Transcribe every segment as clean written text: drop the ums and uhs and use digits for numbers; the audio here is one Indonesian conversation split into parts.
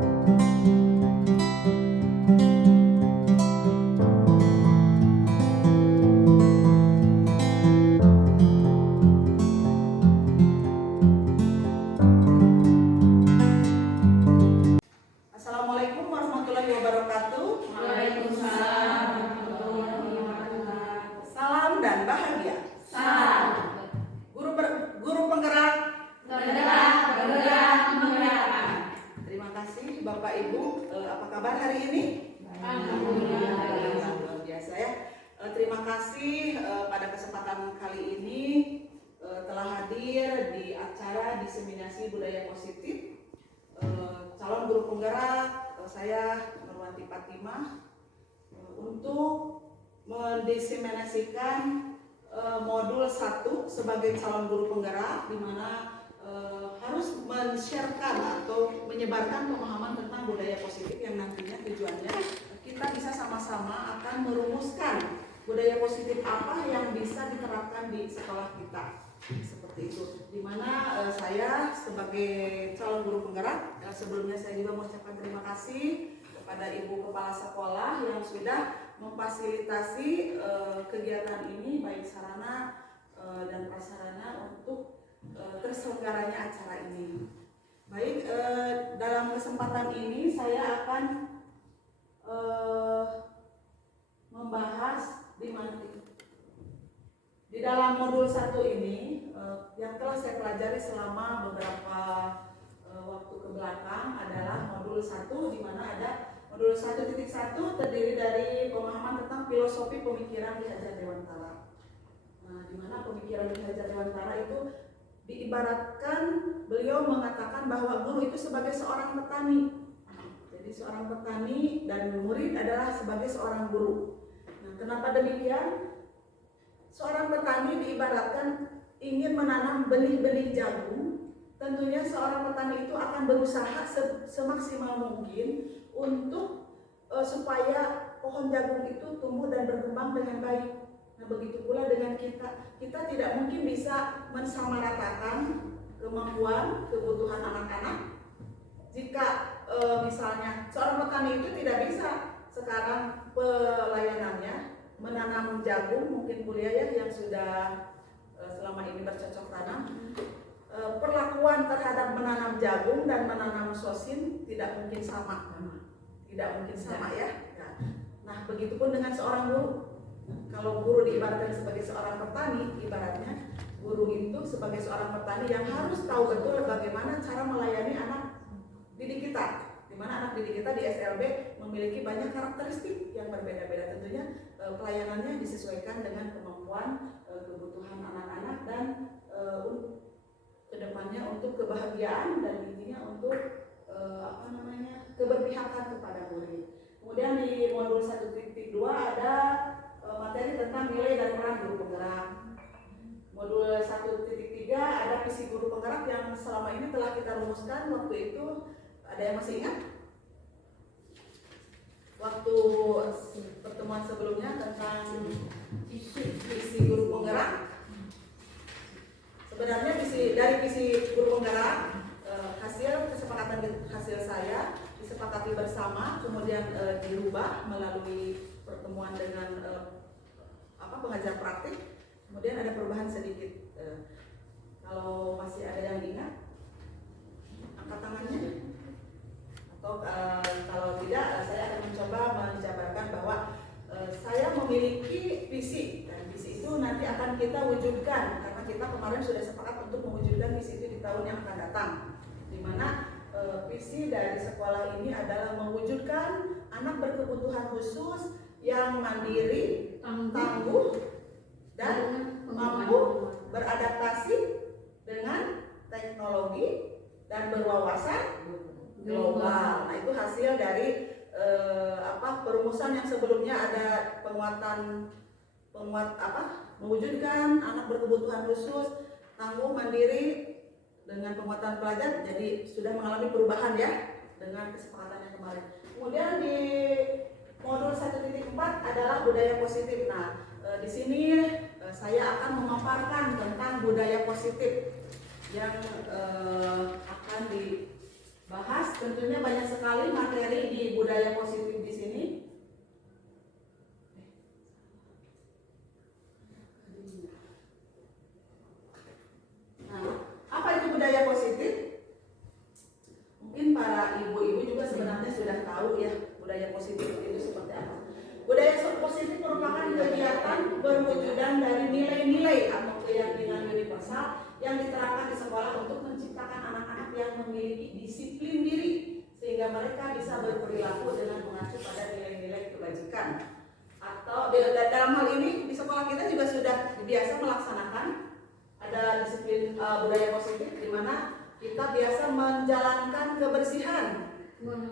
Assalamualaikum warahmatullahi wabarakatuh. Waalaikumsalam warahmatullahi wabarakatuh. Salam dan bahagia. Salam. Guru penggerak. Bergerak menggerakkan. Terima kasih Bapak Ibu. Apa kabar hari ini? Alhamdulillah. Luar biasa ya. Terima kasih pada kesempatan kali ini telah hadir di acara diseminasi budaya positif. Calon guru penggerak saya Nurwati Fatimah untuk mendiseminasikan modul 1 sebagai calon guru penggerak, di mana harus men-sharekan atau menyebarkan pemahaman tentang budaya positif yang nantinya tujuannya kita bisa sama-sama akan merumuskan budaya positif apa yang bisa diterapkan di sekolah kita. Seperti itu, dimana saya sebagai calon guru penggerak, sebelumnya saya juga mengucapkan terima kasih kepada Ibu Kepala Sekolah yang sudah memfasilitasi kegiatan ini, baik sarana dan prasarana untuk terselenggaranya acara ini. Baik, dalam kesempatan ini saya akan membahas di dalam modul 1 ini yang telah saya pelajari selama beberapa waktu ke belakang adalah modul 1, di mana ada modul 1.1 terdiri dari pemahaman tentang filosofi pemikiran Ki Hajar Dewantara. Nah, di mana pemikiran Ki Hajar Dewantara itu diibaratkan beliau mengatakan bahwa guru itu sebagai seorang petani. Jadi seorang petani dan murid adalah sebagai seorang guru. Nah, kenapa demikian? Seorang petani diibaratkan ingin menanam benih-benih jagung. Tentunya seorang petani itu akan berusaha semaksimal mungkin untuk supaya pohon jagung itu tumbuh dan berkembang dengan baik. Nah, begitu pula dengan kita tidak mungkin bisa mensamaratakan kemampuan, kebutuhan anak-anak. Jika misalnya seorang petani itu tidak bisa sekarang pelayanannya menanam jagung, mungkin kuliah ya yang sudah selama ini bercocok tanam, perlakuan terhadap menanam jagung dan menanam sosin tidak mungkin sama, ya. Nah, begitupun dengan seorang guru. Kalau guru diibaratkan sebagai seorang petani, ibaratnya guru itu sebagai seorang petani yang harus tahu betul bagaimana cara melayani anak didik kita. Di mana anak didik kita di SLB memiliki banyak karakteristik yang berbeda-beda. Tentunya pelayanannya disesuaikan dengan kemampuan, kebutuhan anak-anak dan kedepannya untuk kebahagiaan dan intinya untuk keberpihakan kepada murid. Kemudian di modul 1.2 ada materi tentang nilai dan peran guru penggerak. Modul 1.3 ada visi guru penggerak yang selama ini telah kita rumuskan. Waktu itu ada yang masih ingat? Waktu pertemuan sebelumnya tentang visi guru penggerak. Sebenarnya dari visi guru penggerak, hasil kesepakatan hasil saya disepakati bersama, kemudian dirubah melalui pertemuan dengan pengajar praktik. Kemudian ada perubahan sedikit. Kalau masih ada yang ingat, angkat tangannya. Atau kalau tidak, saya akan mencoba menjabarkan bahwa saya memiliki visi, dan visi itu nanti akan kita wujudkan karena kita kemarin sudah sepakat untuk mewujudkan visi itu di tahun yang akan datang, di mana visi dari sekolah ini adalah mewujudkan anak berkebutuhan khusus yang mandiri, tangguh, dan mampu beradaptasi dengan teknologi dan berwawasan global. Nah, itu hasil dari perumusan yang sebelumnya ada mewujudkan anak berkebutuhan khusus, tangguh, mandiri dengan penguatan pelajar. Jadi sudah mengalami perubahan ya dengan kesepakatan yang kemarin. Kemudian di modul 1.4 adalah budaya positif. Nah, di sini saya akan memaparkan tentang budaya positif yang akan dibahas. Tentunya banyak sekali para ibu-ibu juga sebenarnya sudah tahu ya budaya positif itu seperti apa. Budaya positif merupakan kegiatan berwujudan dari nilai-nilai atau keyakinan universal yang diterapkan di sekolah untuk menciptakan anak-anak yang memiliki disiplin diri sehingga mereka bisa berperilaku dengan mengacu pada nilai-nilai kebajikan. Atau dalam hal ini di sekolah kita juga sudah biasa melaksanakan ada disiplin budaya positif di mana kita biasa menjalankan kebersihan,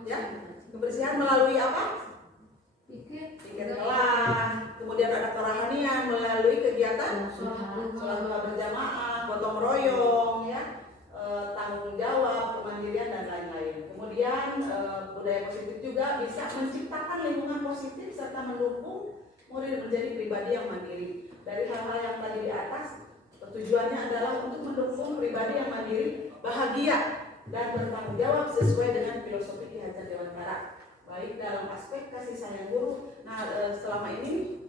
ya, kebersihan melalui apa? Piket kelas, kemudian ada kerohanian melalui kegiatan sholat berjamaah, gotong royong, ya, tanggung jawab, kemandirian dan lain-lain. Kemudian budaya positif juga bisa menciptakan lingkungan positif serta mendukung murid menjadi pribadi yang mandiri. Dari hal-hal yang tadi di atas, tujuannya adalah untuk mendukung pribadi yang mandiri, bahagia dan bertanggung jawab sesuai dengan filosofi Ki Hajar Dewantara, baik dalam aspek kasih sayang guru. Nah, selama ini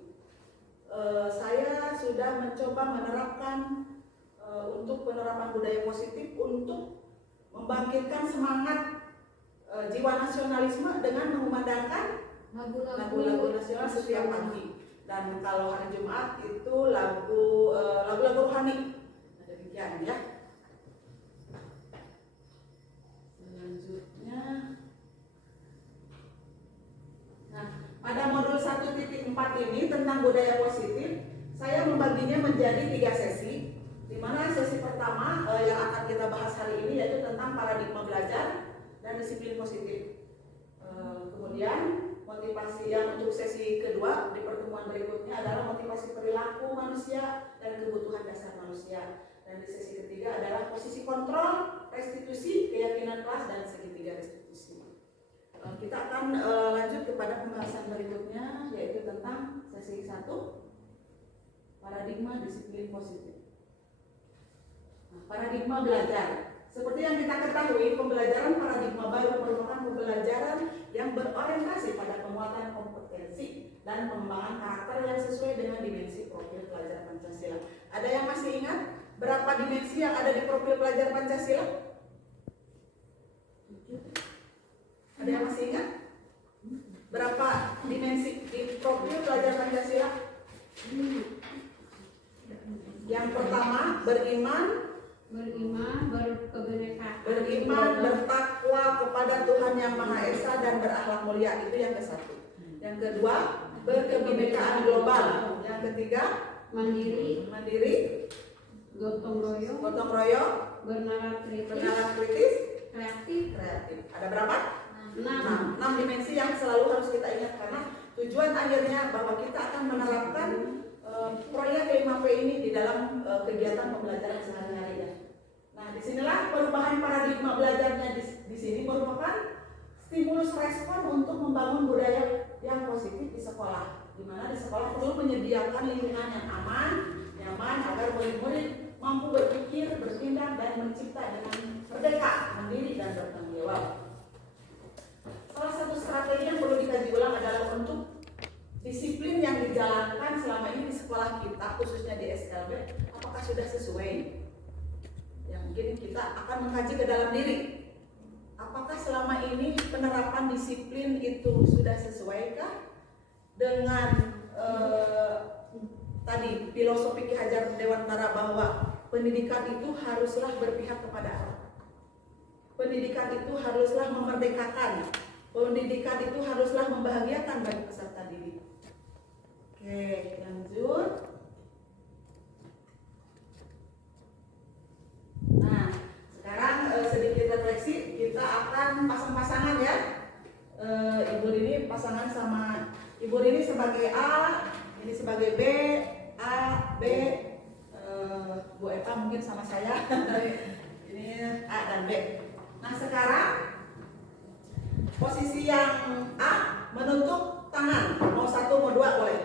saya sudah mencoba menerapkan untuk penerapan budaya positif untuk membangkitkan semangat jiwa nasionalisme dengan mengumandangkan lagu-lagu nasional setiap pagi. Dan kalau hari Jumat itu lagu-lagu rohani. Nah, demikian ya. Selanjutnya, nah, pada modul 1.4 ini tentang budaya positif, saya membaginya menjadi 3 sesi, di mana sesi pertama yang akan kita bahas hari ini yaitu tentang paradigma belajar dan disiplin positif. Kemudian motivasi yang untuk sesi kedua di pertemuan berikutnya adalah motivasi perilaku manusia dan kebutuhan dasar manusia. Dan di sesi ketiga adalah posisi kontrol, restitusi, keyakinan kelas, dan segitiga restitusi. Kita akan lanjut kepada pembahasan berikutnya yaitu tentang sesi 1, paradigma disiplin positif. Nah, paradigma belajar. Seperti yang kita ketahui, pembelajaran paradigma baru merupakan pembelajaran yang berorientasi pada penguatan kompetensi dan pengembangan karakter yang sesuai dengan dimensi profil pelajar Pancasila. Ada yang masih ingat berapa dimensi yang ada di profil pelajar Pancasila? Ada yang masih ingat? Berapa dimensi di profil pelajar Pancasila? Yang pertama, beriman, berkebinekaan, bertakwa kepada Tuhan Yang Maha Esa dan berakhlak mulia, itu yang ke-1. Yang kedua, berkebinekaan global. Yang ketiga, mandiri, gotong royong, bernalar kritis, kreatif. Ada berapa? 6 dimensi yang selalu harus kita ingat karena tujuan akhirnya bahwa kita akan menerapkan proyek 5P ini di dalam kegiatan pembelajaran sehari-hari. Nah, disinilah perubahan paradigma belajarnya di sini merupakan stimulus respon untuk membangun budaya yang positif di sekolah. Di mana di sekolah perlu menyediakan lingkungan yang aman, nyaman agar murid-murid mampu berpikir, bertindak dan mencipta dengan merdeka, mandiri dan bertanggung jawab. Salah satu strategi yang perlu dikaji ulang adalah untuk disiplin yang dijalankan selama ini di sekolah kita, khususnya di SLB, apakah sudah sesuai? Yang mungkin kita akan mengkaji ke dalam diri. Apakah selama ini penerapan disiplin itu sudah sesuaikah dengan tadi filosofi Ki Hajar Dewantara bahwa pendidikan itu haruslah berpihak kepada anak. Pendidikan itu haruslah memerdekakan. Pendidikan itu haruslah membahagiakan bagi peserta didik. Oke, lanjut. Nah, sekarang sedikit refleksi. Kita akan pasang-pasangan ya. Ibu Rini pasangan sama Ibu Rini sebagai A, ini sebagai B, A, B. Bu Eva mungkin sama saya. Ini A dan B. Nah, sekarang posisi yang A menutup tangan, mau 1 mau 2 boleh.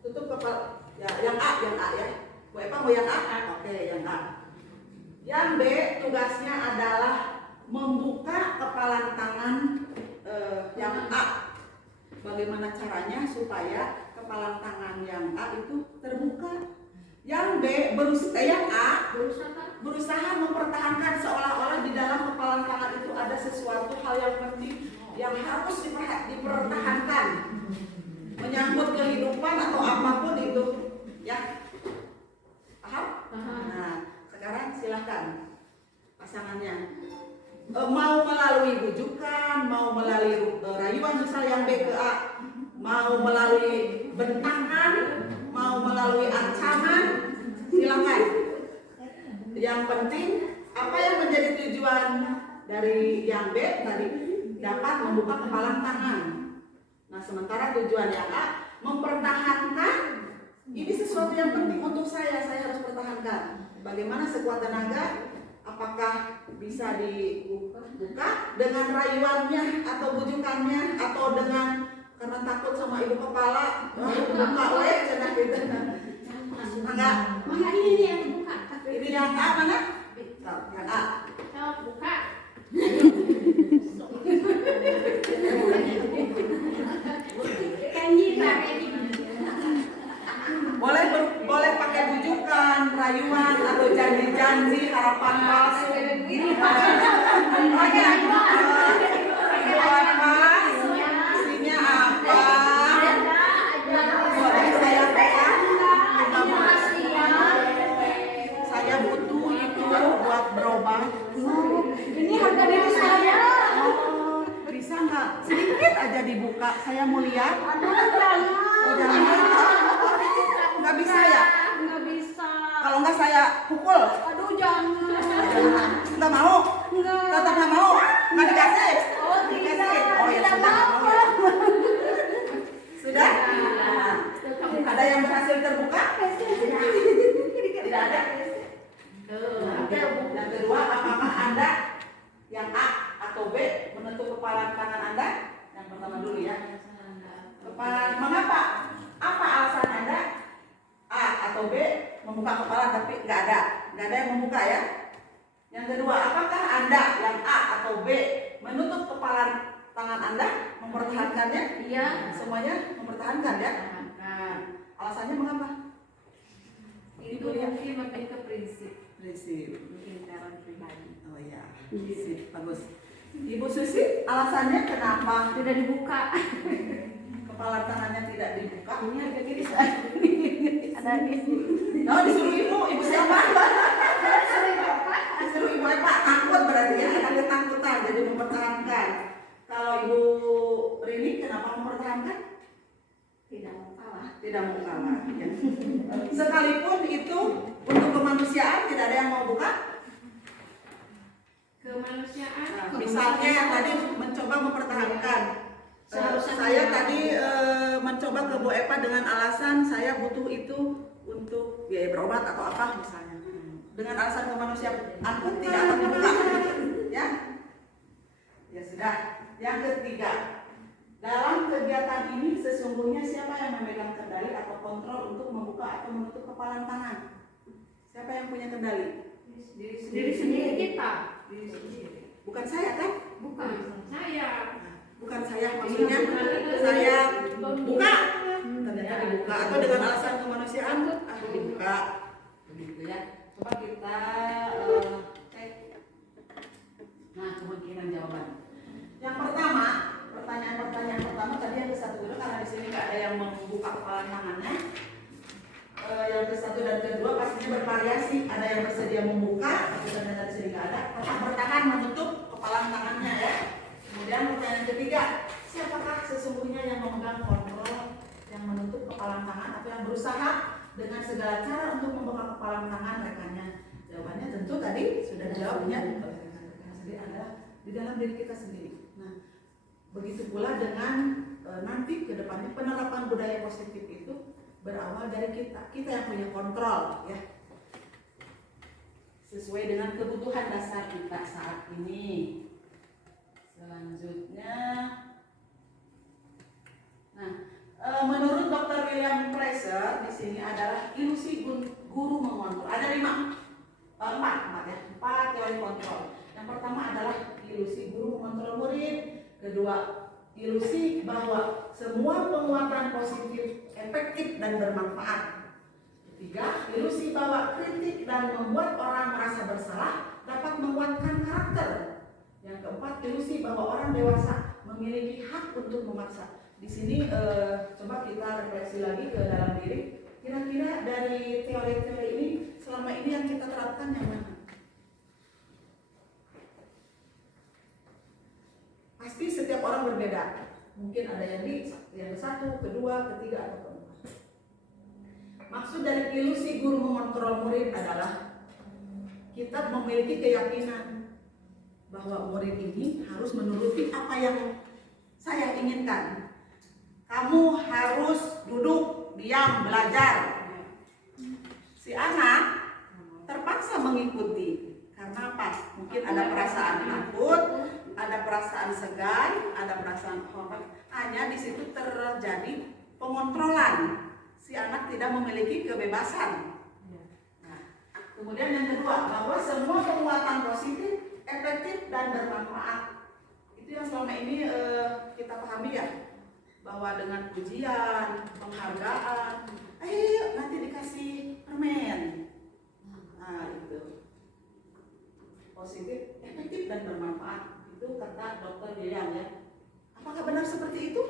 Tutup kepala, ya yang A ya. Bu Eva mau yang A? Oke, yang A. Yang B tugasnya adalah membuka kepalan tangan yang A. Bagaimana caranya supaya kepalan tangan yang A itu terbuka? Yang B yang A berusaha mempertahankan seolah-olah di dalam kepalan tangan itu ada sesuatu hal yang penting yang harus dipertahankan, menyangkut kehidupan atau apapun itu, ya. Paham? Nah, sekarang silakan pasangannya mau melalui bujukan, mau melalui rayuan misal yang B ke A, mau melalui bentakan, mau melalui ancaman, silakan. Yang penting apa yang menjadi tujuan dari yang B tadi, dapat membuka kepalan tangan. Nah, sementara tujuan yang A mempertahankan, ini sesuatu yang penting untuk saya harus pertahankan. Bagaimana sekuat tenaga, apakah bisa dibuka dengan rayuannya atau bujukannya, atau dengan karena takut sama ibu kepala, buka weh cenah gitu. Enggak. Mana ini yang dibuka? Ini yang A mana? Yang A. Coba buka. Kanji Pak, kanji. Boleh pakai bujukan, rayuan atau janji-janji, harapan palsu. Pakai apa? Isinya apa? Boleh saya pegang? Saya butuh itu buat berobat. Ini harga diri saya. Oh, bisa nggak? Sedikit aja dibuka. Saya mau lihat. Aduh, jangan. Nggak bisa ya? Nggak bisa. Kalau nggak saya pukul. Aduh, jangan. Nggak mau? Nggak. Tetap nggak mau? Nggak dikasih? Oh, tidak. Oh ya Tidak sudah. mau. Sudah? Ada yang berhasil terbuka? Tidak ada. Yang kedua, apakah Anda yang A atau B menentuk kepala tangan Anda? Yang pertama dulu ya. Mengapa? Apa alasan Anda A atau B membuka kepala tapi nggak ada yang membuka ya? Yang kedua, apakah Anda yang A atau B menutup kepala tangan Anda, mempertahankannya? Iya. Semuanya mempertahankan ya? Alasannya mengapa? Itu mungkin lebih ke prinsip Prinsip. pribadi. Oh ya, prinsip bagus. Ibu Susi, alasannya kenapa Tidak dibuka. kepala tangannya tidak dibuka? Ini harga diri saya. Ada di sini. Oh, disuruh ibu siapa? Disuruh ibu Eva, takut berarti ya, ada ketakutan jadi mempertahankan. Kalau ibu Rini kenapa mempertahankan? Tidak mau kalah. Tidak mau kalah. Ya. Sekalipun itu untuk kemanusiaan tidak ada yang mau buka. Kemanusiaan. Nah, misalnya yang tadi mencoba mempertahankan. Seharusnya Saya tadi mencoba ke Bu Eva dengan alasan saya butuh itu untuk biaya berobat atau apa misalnya. Dengan alasan kemanusiaan pun tidak akan dibuka. Ya. Ya sudah. Yang ketiga, dalam kegiatan ini sesungguhnya siapa yang memegang kendali atau kontrol untuk membuka atau menutup kepalan tangan? Siapa yang punya kendali? Diri sendiri kita. Bukan saya kan? Bukan saya. Bukan saya, maksudnya saya buka, ternyata dibuka atau dengan alasan kemanusiaan dibuka, begitu ya. Coba kita cek. Nah, kemungkinan jawaban. Yang pertama, pertanyaan pertama tadi yang ke-1 dulu karena di sini nggak ada yang membuka kepala tangannya. Yang ke-1 dan ke-2 pastinya bervariasi. Ada yang bersedia membuka, tapi ternyata di sini nggak ada. Tetap bertahan menutup kepala tangannya ya. Kemudian pertanyaan ketiga, siapakah sesungguhnya yang memegang kontrol, yang menutup kepala tangan atau yang berusaha dengan segala cara untuk membuka kepala tangan rekannya? Jawabannya tentu tadi sudah dijawabnya oleh rekan-rekan sendiri adalah di dalam diri kita sendiri. Nah, begitu pula dengan nanti ke depannya penerapan budaya positif itu berawal dari kita yang punya kontrol ya. Sesuai dengan kebutuhan dasar kita saat ini. Selanjutnya, nah, menurut Dr. William Fraser di sini adalah ilusi guru mengontrol. Ada 4 teori kontrol. Yang pertama adalah ilusi guru mengontrol murid. Kedua, ilusi bahwa semua penguatan positif efektif dan bermanfaat. Tiga, ilusi bahwa kritik dan membuat orang merasa bersalah dapat menguatkan karakter. Yang keempat, ilusi bahwa orang dewasa memiliki hak untuk memaksa. Di sini coba kita refleksi lagi ke dalam diri. Kira-kira dari teori-teori ini selama ini yang kita terapkan yang mana? Pasti setiap orang berbeda. Mungkin ada yang satu, kedua, ketiga, atau keempat. Maksud dari ilusi guru mengontrol murid adalah kita memiliki keyakinan bahwa murid ini harus menuruti apa yang saya inginkan. Kamu harus duduk, diam, belajar. Si anak terpaksa mengikuti. Karena apa? Mungkin ada perasaan takut, ada perasaan segan, ada perasaan hormat. Hanya di situ terjadi pengontrolan. Si anak tidak memiliki kebebasan. Nah, kemudian yang kedua, bahwa semua penguatan positif, efektif dan bermanfaat. Itu yang selama ini kita pahami ya, bahwa dengan pujian, penghargaan, ayo nanti dikasih permen. Nah, itu positif, efektif dan bermanfaat. Itu kata Dr. William ya. Apakah benar seperti itu?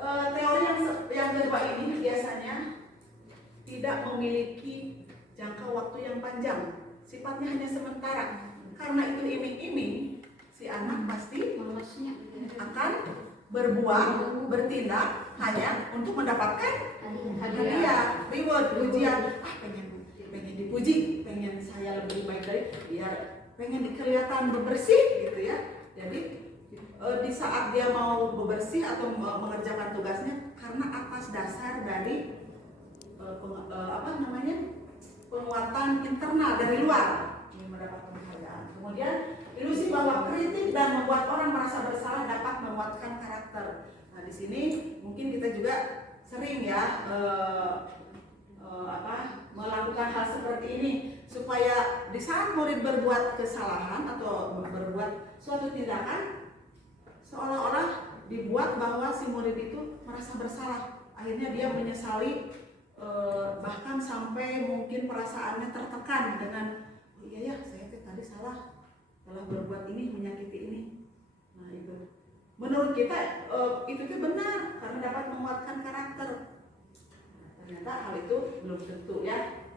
Teori yang kedua ini biasanya tidak memiliki jangka waktu yang panjang, sifatnya hanya sementara. Karena itu iming-iming, si anak pasti akan berbuat, bertindak hanya untuk mendapatkan hadiah, reward, pujian. Pengen dipuji, pengen saya lebih baik dari, biar pengen kelihatan bersih gitu ya. Jadi di saat dia mau bebersih atau mengerjakan tugasnya karena atas dasar dari penguatan internal dari luar ingin mendapatkan penghargaan. Kemudian ilusi bahwa kritik dan membuat orang merasa bersalah dapat menguatkan karakter. Nah di sini mungkin kita juga sering ya melakukan hal seperti ini supaya di saat murid berbuat kesalahan atau berbuat suatu tindakan seolah-olah dibuat bahwa si murid itu merasa bersalah. Akhirnya dia menyesali, bahkan sampai mungkin perasaannya tertekan dengan, oh iya ya saya tadi salah, telah berbuat ini, menyakiti ini. Nah itu, menurut kita itu benar karena dapat menguatkan karakter. Ternyata hal itu belum tentu ya.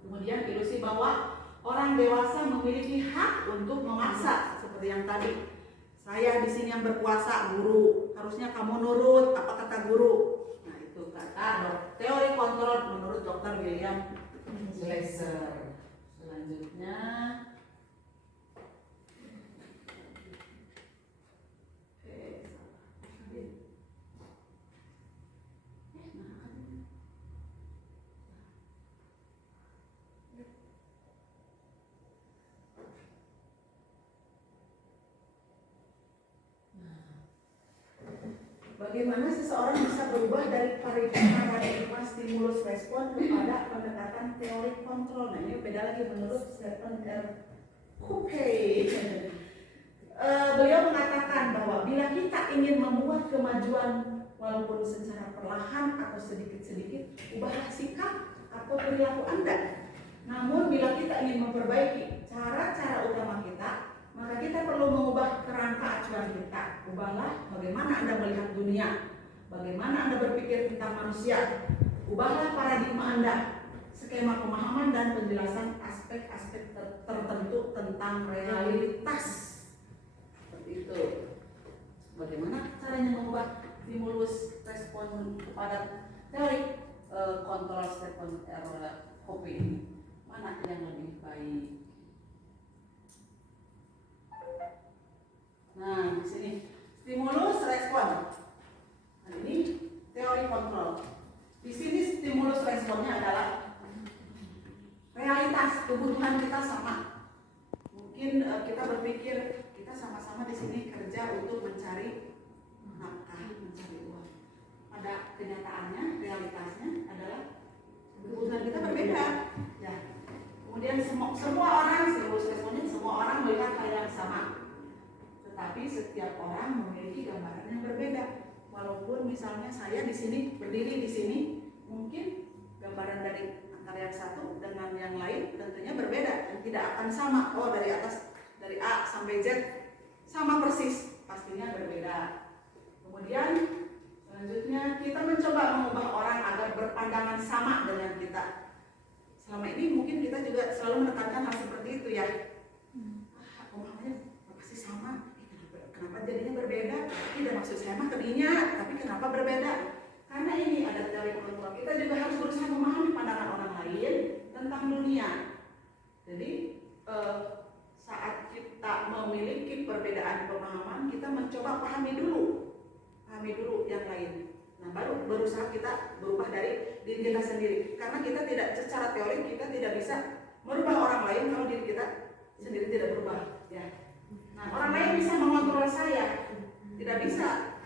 Kemudian ilusi bahwa orang dewasa memiliki hak untuk memaksa seperti yang tadi. Saya di sini yang berkuasa, guru. Harusnya kamu nurut apa kata guru. Nah itu kata teori kontrol menurut Dr. William Glasser. Selanjutnya, bagaimana seseorang bisa berubah dari paradigma stimulus respon kepada pendekatan teori kontrol? Nah ini beda lagi menurut Stephen R. Covey. Beliau mengatakan bahwa bila kita ingin membuat kemajuan walaupun secara perlahan atau sedikit-sedikit, ubahlah sikap atau perilaku Anda. Namun bila kita ingin memperbaiki cara-cara utama kita, maka kita perlu mengubah kerangka acuan kita. Ubahlah bagaimana Anda melihat dunia, bagaimana Anda berpikir tentang manusia. Ubahlah paradigma Anda, skema pemahaman dan penjelasan aspek-aspek tertentu tentang realitas. Seperti itu. Bagaimana caranya mengubah stimulus respon kepada teori kontrol Stephen R. Covey ini? Mana yang lebih baik? Nah, di sini stimulus respon. Nah, ini teori kontrol. Di sini stimulus responnya adalah realitas kebutuhan kita sama. Mungkin kita berpikir kita sama-sama di sini kerja untuk mencari nafkah, mencari uang. Pada kenyataannya, realitasnya adalah kebutuhan kita berbeda. Ya. Kemudian semua orang stimulus responnya semua orang melihat hal yang sama. Tapi setiap orang memiliki gambaran yang berbeda. Walaupun misalnya saya di sini berdiri di sini, mungkin gambaran dari antara yang satu dengan yang lain tentunya berbeda dan tidak akan sama. Oh, dari atas, dari A sampai Z sama persis, pastinya berbeda. Kemudian selanjutnya kita mencoba mengubah orang agar berpandangan sama dengan kita. Selama ini mungkin kita juga selalu menekankan hal seperti itu ya. Pemahamannya pasti sama. Kenapa jadinya berbeda? Tidak, maksud saya mah tadinya, tapi kenapa berbeda? Karena ini ada teori kontrol. Kita juga harus berusaha memahami pandangan orang lain tentang dunia. Jadi saat kita memiliki perbedaan pemahaman, kita mencoba pahami dulu yang lain. Nah, baru berusaha kita berubah dari diri kita sendiri. Karena kita tidak, secara teori kita tidak bisa merubah orang lain kalau diri kita sendiri tidak berubah. Ya. Nah, orang lain bisa mengontrol saya, tidak bisa.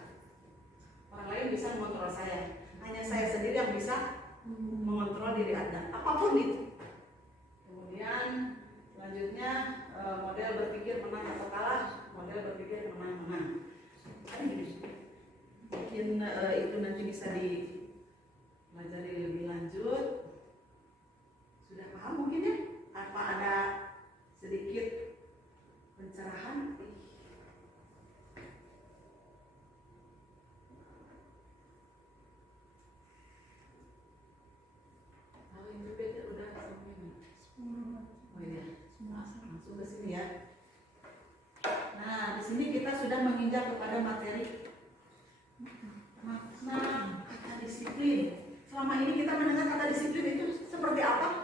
Orang lain bisa mengontrol saya. Hanya saya sendiri yang bisa mengontrol diri Anda. Apapun itu. Kemudian selanjutnya model berpikir menang atau kalah, model berpikir menang-menang. Mungkin itu nanti bisa dipelajari lebih lanjut. Sudah paham mungkin ya? Apa ada sedikit pencerahan? Tahu yang berbeda udah semuanya. Oh iya, langsung ke sini ya. Nah, di sini kita sudah menginjak kepada materi makna kata disiplin. Selama ini kita mendengar kata disiplin itu seperti apa?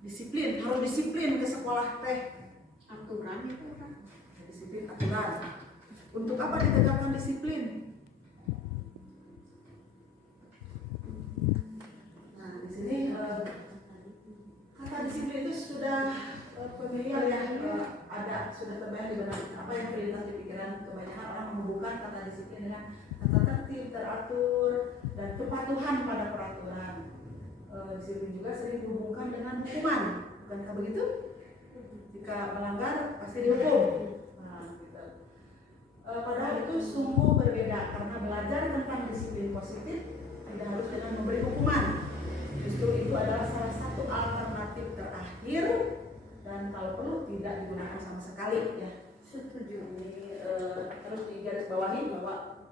Disiplin, harus disiplin ke sekolah teh. Aturan itu kan? Disiplin aturan. Untuk apa ditegakkan disiplin? Nah, di sini kata disiplin itu sudah familiar ya, sudah terbayang di benak apa yang terlintas di pikiran kebanyakan orang menghubungkan kata disiplin dengan kata tertib, teratur, dan kepatuhan pada peraturan. Disiplin juga sering dihubungkan dengan hukuman, bukankah begitu? Jika melanggar pasti dihukum. Nah, gitu. Padahal itu sungguh berbeda karena belajar tentang disiplin positif tidak harus dengan memberi hukuman. Justru itu adalah salah satu alternatif terakhir dan kalau perlu tidak digunakan sama sekali ya. Setuju. Ini terus digarisbawahi bahwa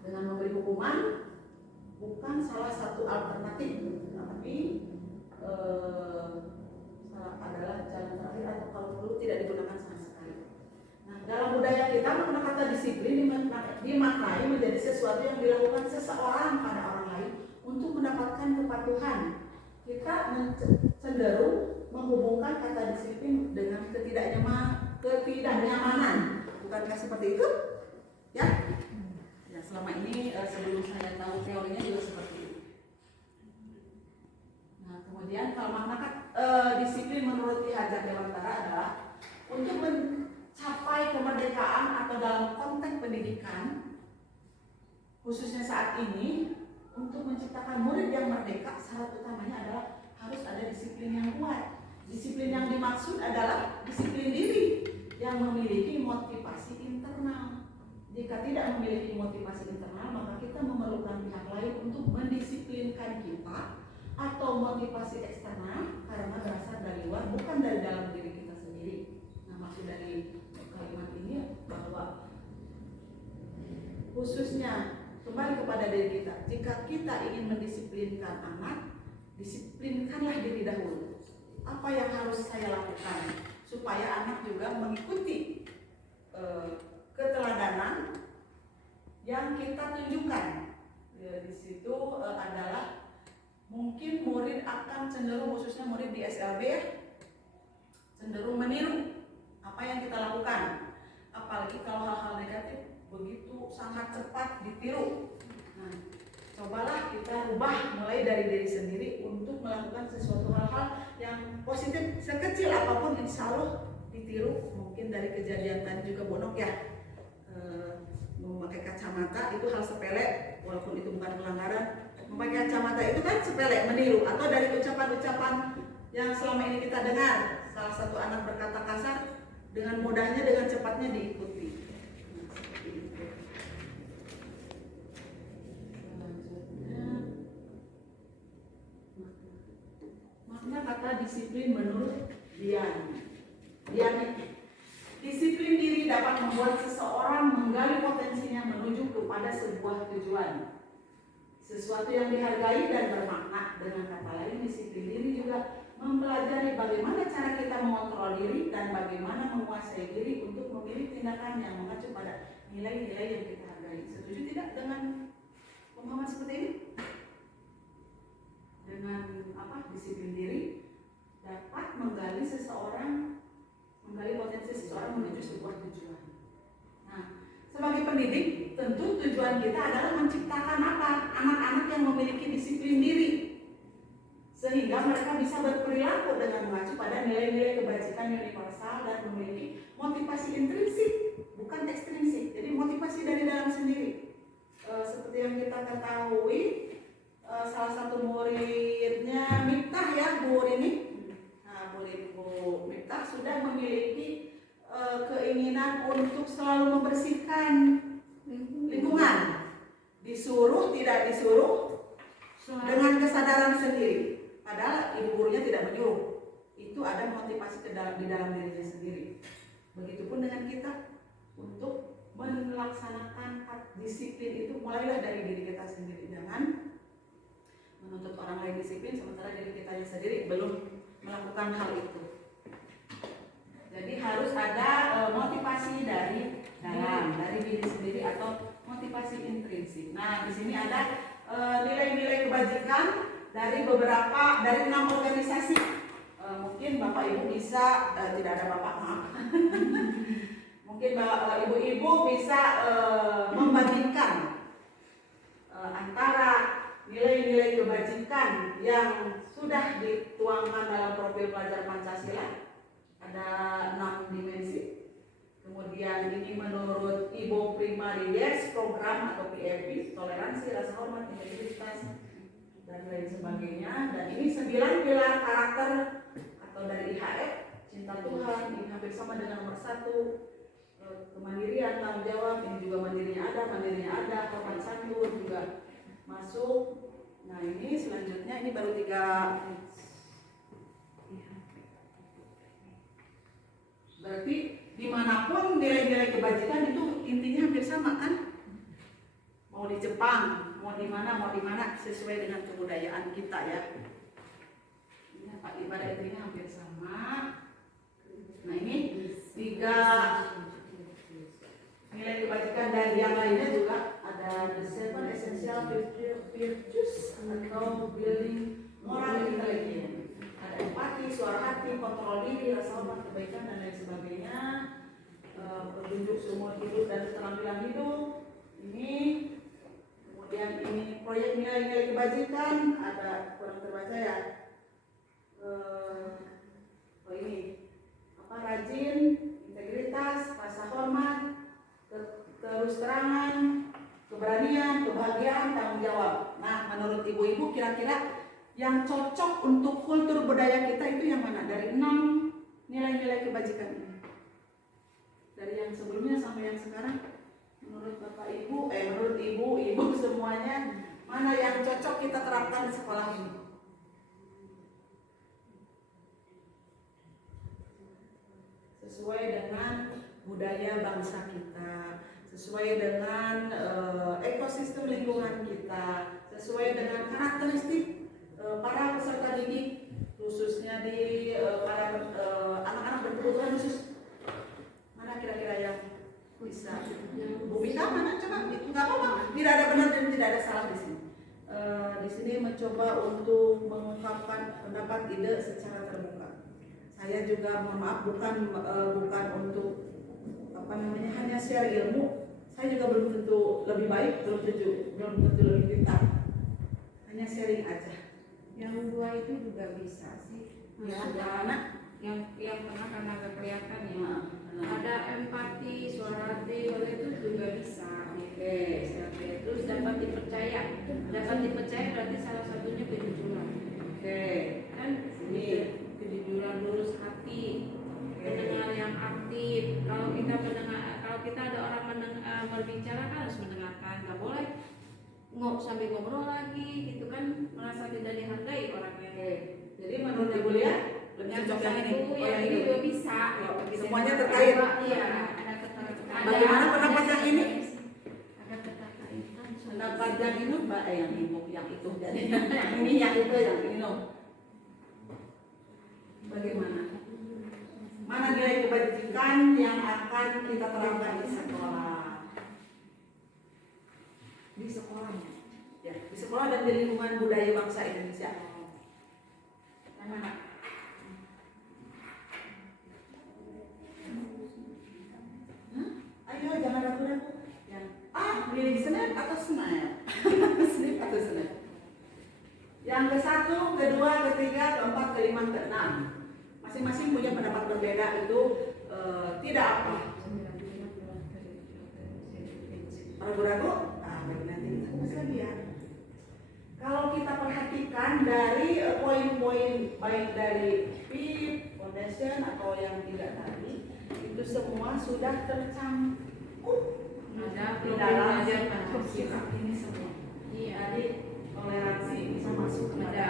dengan memberi hukuman bukan salah satu alternatif, tapi adalah jalan terakhir atau kalau perlu tidak digunakan sama sekali. Nah, dalam budaya kita makna kata disiplin dimaknai menjadi sesuatu yang dilakukan seseorang pada orang lain untuk mendapatkan kepatuhan. Kita cenderung menghubungkan kata disiplin dengan ketidaknyamanan. Bukankah seperti itu? Ya? Ya, selama ini sebelum saya tahu teorinya juga seperti itu. Nah, kemudian kalau makna disiplin menurut Ki Hajar Dewantara adalah untuk mencapai kemerdekaan atau dalam konteks pendidikan, khususnya saat ini, untuk menciptakan murid yang merdeka, syarat utamanya adalah harus ada disiplin yang kuat. Disiplin yang dimaksud adalah disiplin diri yang memiliki motivasi internal. Jika tidak memiliki motivasi internal, maka kita memerlukan pihak lain untuk mendisiplinkan kita, atau motivasi eksternal karena berasal dari luar, bukan dari dalam diri kita sendiri. Nah, maksud dari kalimat ini bahwa khususnya kembali kepada diri kita. Jika kita ingin mendisiplinkan anak, disiplinkanlah diri dahulu. Apa yang harus saya lakukan supaya anak juga mengikuti keteladanan yang kita tunjukkan. Di situ adalah mungkin murid akan cenderung, khususnya murid di SLB ya, cenderung meniru apa yang kita lakukan. Apalagi kalau hal-hal negatif begitu sangat cepat ditiru. Nah, cobalah kita rubah mulai dari diri sendiri untuk melakukan sesuatu hal-hal yang positif, sekecil apapun insya Allah ditiru. Mungkin dari kejadian tadi juga Bonok ya, memakai kacamata itu hal sepele, walaupun itu bukan pelanggaran. Memakai kacamata itu kan sepele, meniru. Atau dari ucapan-ucapan yang selama ini kita dengar, salah satu anak berkata kasar, dengan mudahnya, dengan cepatnya diikuti. Yang disiplin diri dapat membuat seseorang menggali potensinya menuju kepada sebuah tujuan. Sesuatu yang dihargai dan bermakna. Dengan kata lain, disiplin diri juga mempelajari bagaimana cara kita mengontrol diri dan bagaimana menguasai diri untuk memilih tindakan yang mengacu pada nilai-nilai yang kita hargai. Setuju tidak dengan pemahaman seperti ini? Dengan disiplin diri dapat menggali potensi seseorang menuju sebuah tujuan. Nah, sebagai pendidik, tentu tujuan kita adalah menciptakan anak-anak yang memiliki disiplin diri, sehingga mereka bisa berperilaku dengan mengacu pada nilai-nilai kebajikan universal dan memiliki motivasi intrinsik, bukan ekstrinsik. Jadi motivasi dari dalam sendiri. Seperti yang kita ketahui, salah satu muridnya Miftah ya, Bu ini. Nah, murid Bu Miftah sudah memiliki keinginan untuk selalu membersihkan lingkungan. Disuruh tidak disuruh dengan kesadaran sendiri. Padahal ibu gurunya tidak menyuruh. Itu ada motivasi di dalam dirinya sendiri. Begitupun dengan kita untuk melaksanakan disiplin itu mulailah dari diri kita sendiri. Jangan menuntut orang lain disiplin sementara diri kita sendiri belum melakukan hal itu. Jadi harus ada motivasi dari dalam, dari diri sendiri atau motivasi intrinsik. Nah, di sini ada nilai-nilai kebajikan dari 6 organisasi. Mungkin Bapak Ibu bisa tidak ada Bapak, maaf. Mungkin ibu-ibu bisa membandingkan antara nilai-nilai kebajikan yang sudah dituangkan dalam profil pelajar Pancasila. Ada 6 dimensi. Kemudian ini menurut Ibu Primarides program atau PFP, toleransi, rasa hormat, integritas, dan lain sebagainya. Dan ini 9 pilar karakter atau dari IHF, cinta Tuhan, ini hampir sama dengan nomor 1. Kemandirian, tanggung jawab, ini juga mandirinya ada, hormat santun juga masuk. Nah, ini selanjutnya ini baru 3. Berarti dimanapun nilai-nilai kebajikan itu intinya hampir sama kan? Mau di Jepang, mau di mana sesuai dengan kebudayaan kita ya. Ini ibadah intinya hampir sama. Nah, ini 3 nilai kebajikan dari yang lainnya juga ada the 7 essential virtues atau building moral intelligence. Ada empati, suara hati, kontrol diri, rasa hormat, kebaikan dan lain sebagainya. Petunjuk seumur hidup dan keterampilan hidup. Ini kemudian ini proyek nilai-nilai kebajikan ada kurang terbaca ya. Ini rajin, integritas, rasa hormat, terus terangan, keberanian, kebahagiaan, tanggung jawab. Nah, menurut ibu-ibu kira-kira yang cocok untuk kultur budaya kita itu yang mana? Dari 6 nilai-nilai kebajikan ini. Dari yang sebelumnya sampai yang sekarang, menurut Bapak Ibu, menurut ibu semuanya, mana yang cocok kita terapkan di sekolah ini? Sesuai dengan budaya bangsa kita, sesuai dengan ekosistem lingkungan kita, sesuai dengan karakteristik para peserta didik, khususnya di para anak-anak berkebutuhan khusus. Mana kira-kira yang bisa? Bu Mita mana? Coba, nggak apa-apa, tidak ada benar dan tidak ada salah di sini. Di sini mencoba untuk mengungkapkan pendapat ide secara terbuka. Saya juga mohon maaf bukan untuk hanya share ilmu. Saya juga belum tentu lebih baik, belum tentu lebih pintar. Hanya sharing aja. Yang 2 itu juga bisa sih. Ya, yang tengah karena agak kelihatan ya. Ada empati, suara hati, itu juga bisa. Oke. Terus dapat dipercaya. Dapat dipercaya berarti salah satunya kejujuran. Oke. Kan ini kejujuran, lurus hati, pendengar yang aktif. Kalau kita ada orang berbicara kan harus mendengarkan, nggak boleh sambil ngobrol lagi gitu kan, merasa tidak dihargai orangnya. Jadi menurut Ibu Lia lebih cocok yang ini. Yang ini juga bisa. Oke. semuanya terkait. Iya, ada keterkaitan. Bagaimana pendapat yang ini? Ada keterkaitan. Pendapat yang ini Mbak yang ini yang itu jadi yang ini yang itu yang ini no. Bagaimana? Mana nilai kebajikan yang akan kita terapkan di sekolah? Di sekolah ya, di sekolah dan di lingkungan budaya bangsa Indonesia. Yang mana? Ayo jangan ragu-ragu. Yang milih snap atau snap? Snap atau snap? Yang ke-1, kedua, ketiga, keempat, kelima, keenam. Masing-masing punya pendapat berbeda itu tidak apa. Ragu-ragu? Bagi nanti kita bahas lagi ya. Kalau kita perhatikan dari poin-poin baik dari PIP, foundation atau yang tidak tadi, itu semua sudah tercakup di dalam sikap ini semua. Jadi toleransi bisa masuk kepada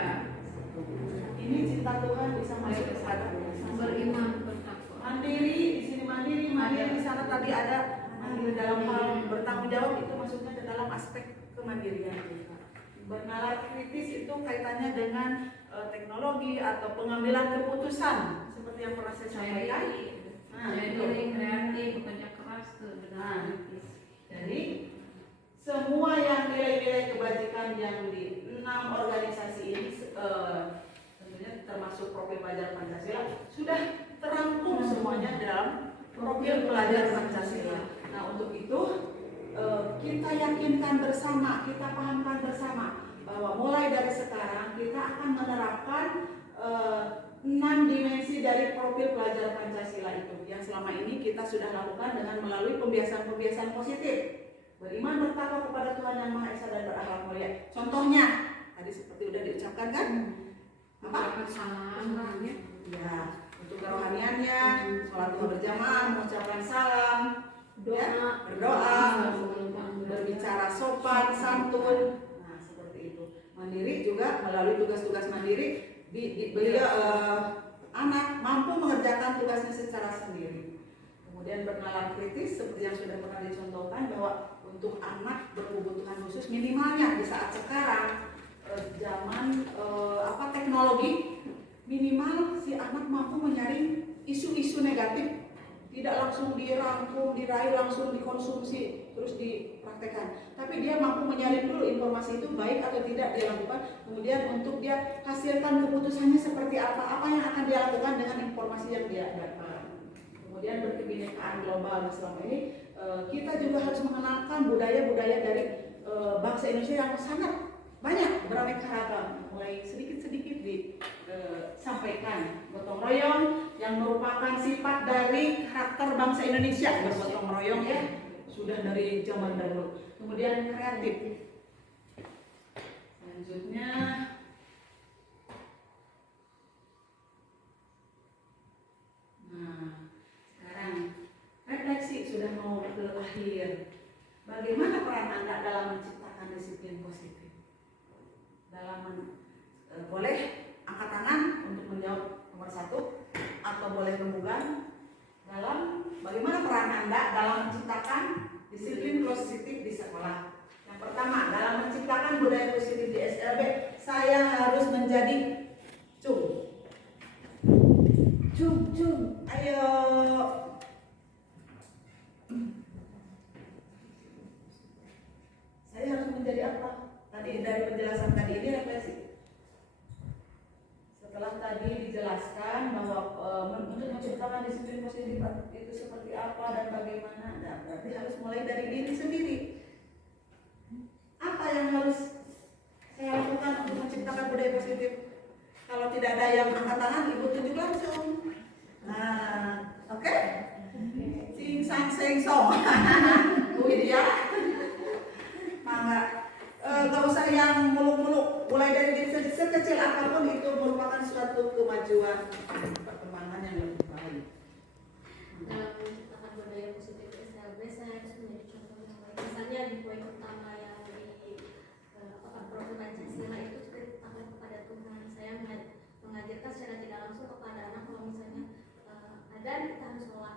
ini, cinta Tuhan bisa masuk ke sana, Beriman, bertakwa. mandiri di sini mandiri di sana tadi ada mandiri dalam hal bertanggung jawab, itu maksudnya ke dalam aspek kemandirian kita. Bernalar kritis itu kaitannya dengan teknologi atau pengambilan keputusan seperti yang pernah saya sampaikan. Jadi kreatif, bekerja keras, kebenaran kritis. Jadi semua yang nilai-nilai kebajikan yang di 6 organisasi ini tentunya termasuk profil pelajar Pancasila sudah terangkum semuanya dalam profil pelajar Pancasila. Nah untuk itu kita yakinkan bersama, kita pahamkan bersama bahwa mulai dari sekarang kita akan menerapkan 6 dimensi dari profil pelajar Pancasila itu yang selama ini kita sudah lakukan dengan melalui pembiasaan-pembiasaan positif. Beriman, bertakwa kepada Tuhan Yang Maha Esa dan berakhlak mulia. Contohnya tadi seperti udah diucapkan kan? Apa? Salam. Ya, untuk kerohaniannya, sholat duha berjamaah, mengucapkan salam, ya, berdoa, berbicara sopan, santun. Nah, seperti itu. Mandiri juga melalui tugas-tugas mandiri, beliau anak mampu mengerjakan tugasnya secara sendiri. Kemudian bernalar kritis seperti yang sudah pernah dicontohkan bahwa untuk anak berkebutuhan khusus minimalnya di saat sekarang zaman teknologi, minimal si anak mampu menyaring isu-isu negatif, tidak langsung dirangkum, diraih, langsung dikonsumsi terus dipraktekkan, tapi dia mampu menyaring dulu informasi itu baik atau tidak dia lakukan, kemudian untuk dia hasilkan keputusannya seperti apa yang akan dia lakukan dengan informasi yang dia dapat. Kemudian berkebinekaan global. Selama ini kita juga harus mengenalkan budaya-budaya dari bangsa Indonesia yang sangat banyak, beraneka ragam, mulai sedikit-sedikit disampaikan. Gotong royong yang merupakan sifat dari karakter bangsa Indonesia, bergotong royong ya, sudah dari zaman dahulu. Kemudian kreatif. Selanjutnya refleksi sudah mau ke akhir. Bagaimana peran Anda dalam menciptakan disiplin positif? Boleh angkat tangan untuk menjawab nomor 1 atau boleh rembugan dalam bagaimana peran Anda dalam menciptakan disiplin positif di sekolah. Yang pertama, dalam menciptakan budaya positif di SLB, saya harus menjadi cung. Ayo. Saya harus menjadi apa? Tadi dari penjelasan tadi ini refleksi. Setelah tadi dijelaskan bahwa untuk menciptakan disiplin positif itu seperti apa dan bagaimana, nah, berarti harus mulai dari diri sendiri. Apa yang harus saya lakukan untuk menciptakan budaya positif? Kalau tidak ada yang angkat tangan, ibu tunjuk langsung. Nah, oke? Sing sang sing song. Bu ya. Mangga. Gak usah yang muluk-muluk. Mulai dari diri sekecil apapun itu merupakan suatu kemajuan perkembangan yang lebih baik. Dalam menciptakan budaya positif SLB, saya harus menjadi contoh yang baik. Misalnya di poin utama yang di profil Pancasila itu takut kepada Tuhan. Saya mengajarkan secara tidak langsung kepada anak kalau misalnya ada kita harus sholat.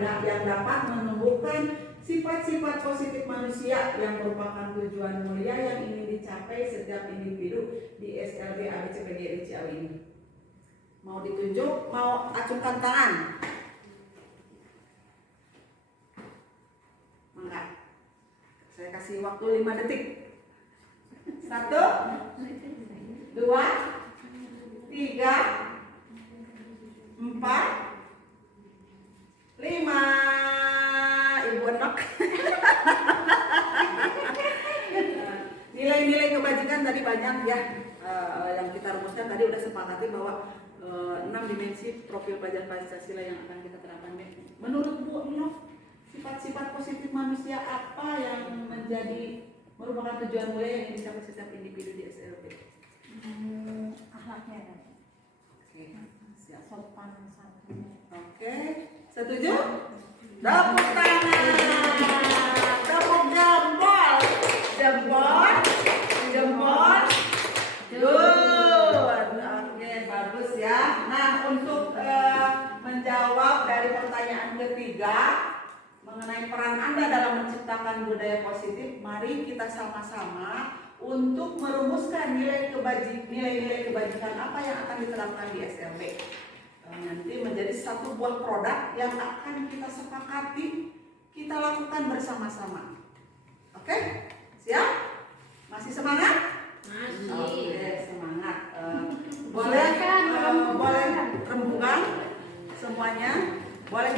yang dapat menumbuhkan sifat-sifat positif manusia yang merupakan tujuan mulia yang ingin dicapai setiap individu di SLB ABCPGRI Ciawi ini. Mau ditunjuk, mau acungkan tangan. Enggak. Saya kasih waktu 5 detik. 1, 2, 3, 4, 5. Ibu enak. Nilai-nilai kebajikan tadi banyak ya. Yang kita rumuskan tadi udah sepakati bahwa 6 dimensi profil pelajaran Pancasila yang akan kita terapkan. Menurut Bu Nov, sifat-sifat positif manusia apa yang merupakan tujuan mulia yang dicapai setiap individu di SLB? Akhlaknya kan. Oke, siap. Sopan santun. Oke, setuju? Tepuk tangan, tepuk jempol, jempol, jempol. Good. Oke, bagus ya. Nah, untuk menjawab dari pertanyaan ketiga mengenai peran Anda dalam menciptakan budaya positif, mari kita sama-sama untuk merumuskan nilai-nilai kebajikan apa yang akan diterapkan di SLB. Nanti menjadi satu buah produk yang akan kita sepakati, kita lakukan bersama-sama. Oke? Siap? Masih semangat? Masih. Oke, semangat. Boleh rembukan semuanya. Boleh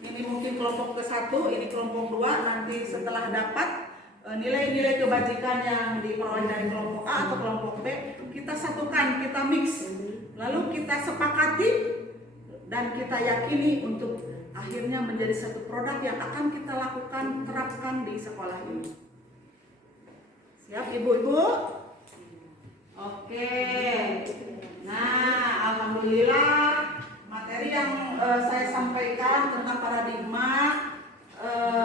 ini mungkin kelompok ke-1, ini kelompok 2. Nanti setelah dapat nilai-nilai kebajikan yang diperoleh dari kelompok A atau kelompok B, kita satukan, kita mix, lalu kita sepakati dan kita yakini untuk akhirnya menjadi satu produk yang akan kita lakukan, terapkan di sekolah ini. Siap ibu-ibu? Oke. Nah, alhamdulillah materi yang saya sampaikan tentang paradigma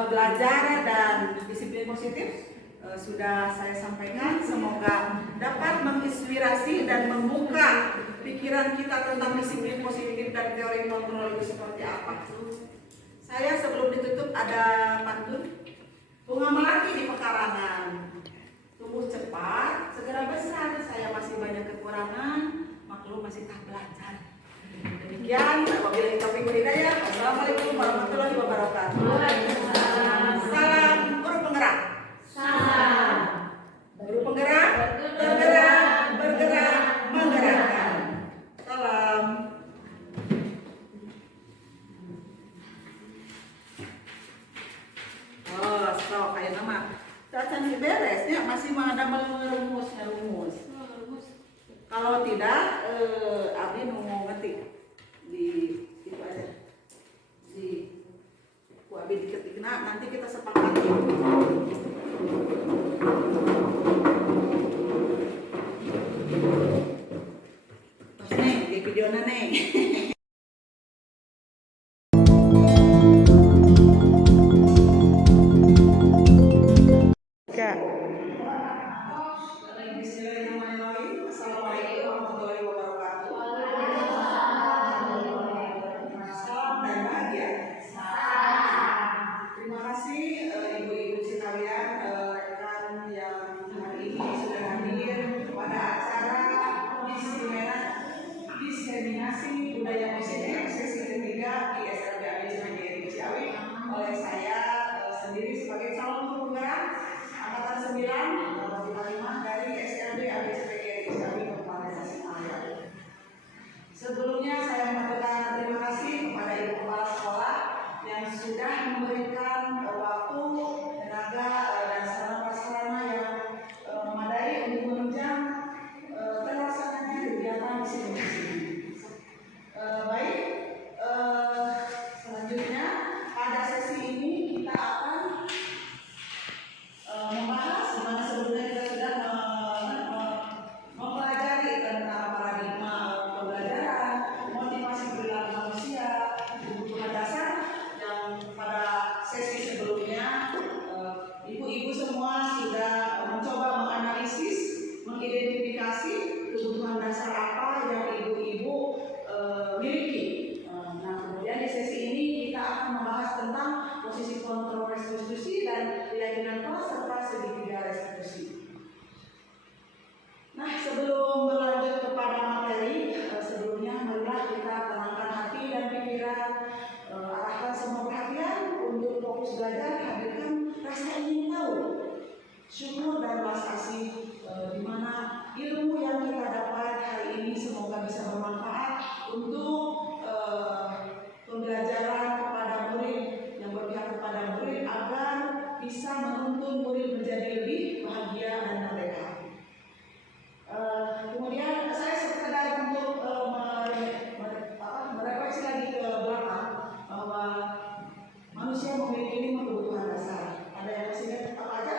belajar dan disiplin positif sudah saya sampaikan. Semoga dapat menginspirasi dan membuka pikiran kita tentang disiplin positif dan teori kontrol itu seperti apa. Saya sebelum ditutup ada pantun. Bunga melati di pekarangan, tumbuh cepat, segera besar. Saya masih banyak kekurangan, maklum masih tak belajar. Demikian, wabillahi taufiq wal hidayah. Assalamualaikum warahmatullahi wabarakatuh. Salam guru penggerak. Salam. Guru penggerak, bergerak, bergerak, menggerakkan. Salam. Oh, stop kayak nama. Cacan beresnya masih ada merumus. Kalau tidak, Abi mau ngetik di itu aja. Di Abi diketik. Nah, nanti kita sepakati. Terus nih, di videonya nih. Assalamualaikum warahmatullahi wabarakatuh. Salam dan bahagia. Terima kasih ibu-ibu sekalian, rekan yang hari ini sudah hadir pada acara diseminasi budaya positif sesi ketiga di SLB ABCPGRI Ciawi oleh saya sendiri sebagai calon guru penggerak angkatan 9 dari SLB ABCPGRI Ciawi Kabupaten Tasikmalaya. Sebelumnya saya mengucapkan terima kasih kepada ibu kepala sekolah yang sudah memberikan waktu, tenaga dan sarana-prasarana yang memadai untuk menunjang terlaksananya kegiatan di sini. Baik, selanjutnya pada sesi ini kita akan membahas dimana sebelumnya kita sudah mempelajari tentang paradigma pembelajaran, motivasi perilaku manusia, kebutuhan dasar yang pada sesi keyakinan kelas serta segitiga restitusi. Nah, sebelum berlanjut kepada materi, sebelumnya marilah kita tenangkan hati dan pikiran, arahkan semua perhatian untuk fokus belajar, hadirkan rasa ingin tahu, syukur dan belas kasih, di mana ilmu yang kita dapat hari ini semoga bisa bermanfaat untuk pembelajaran kepada murid, yang berpihak kepada murid agar bisa menuntun murid menjadi lebih bahagia dan merdeka. Kemudian saya sekedar untuk merefleksi lagi ke belakang bahwa manusia memiliki 5 kebutuhan dasar. Ada yang masih ingat apa aja?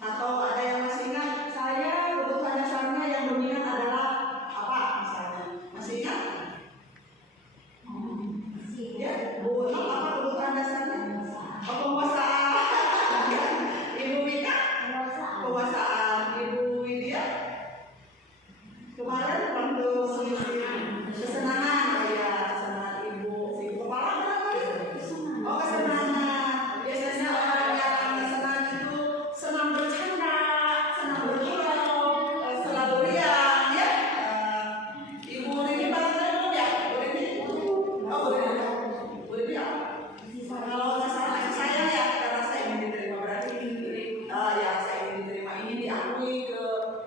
Atau ada yang masih ingat? Saya kebutuhan dasarnya yang dominan adalah apa misalnya? Masih ingat? Ya, Bu, apa kebutuhan dasarnya? Penguasaan. Ibu Mika? Penguasaan. Ibu Widya? Kemarin waktu kesenangan, ya kesenangan ibu kepala berapa? Oh, kesenangan. Biasanya orang yang kesenangan itu senang bercanda, senang bergurau, selalu riang, ya. Ibu Rini barangkali belum ya? Bu Rini? Oh, Bu Rini. Bu Rini apa? Kalau nggak salah kasih sayang ya, karena saya ingin diterima berarti ya saya ingin diterima, ingin diakui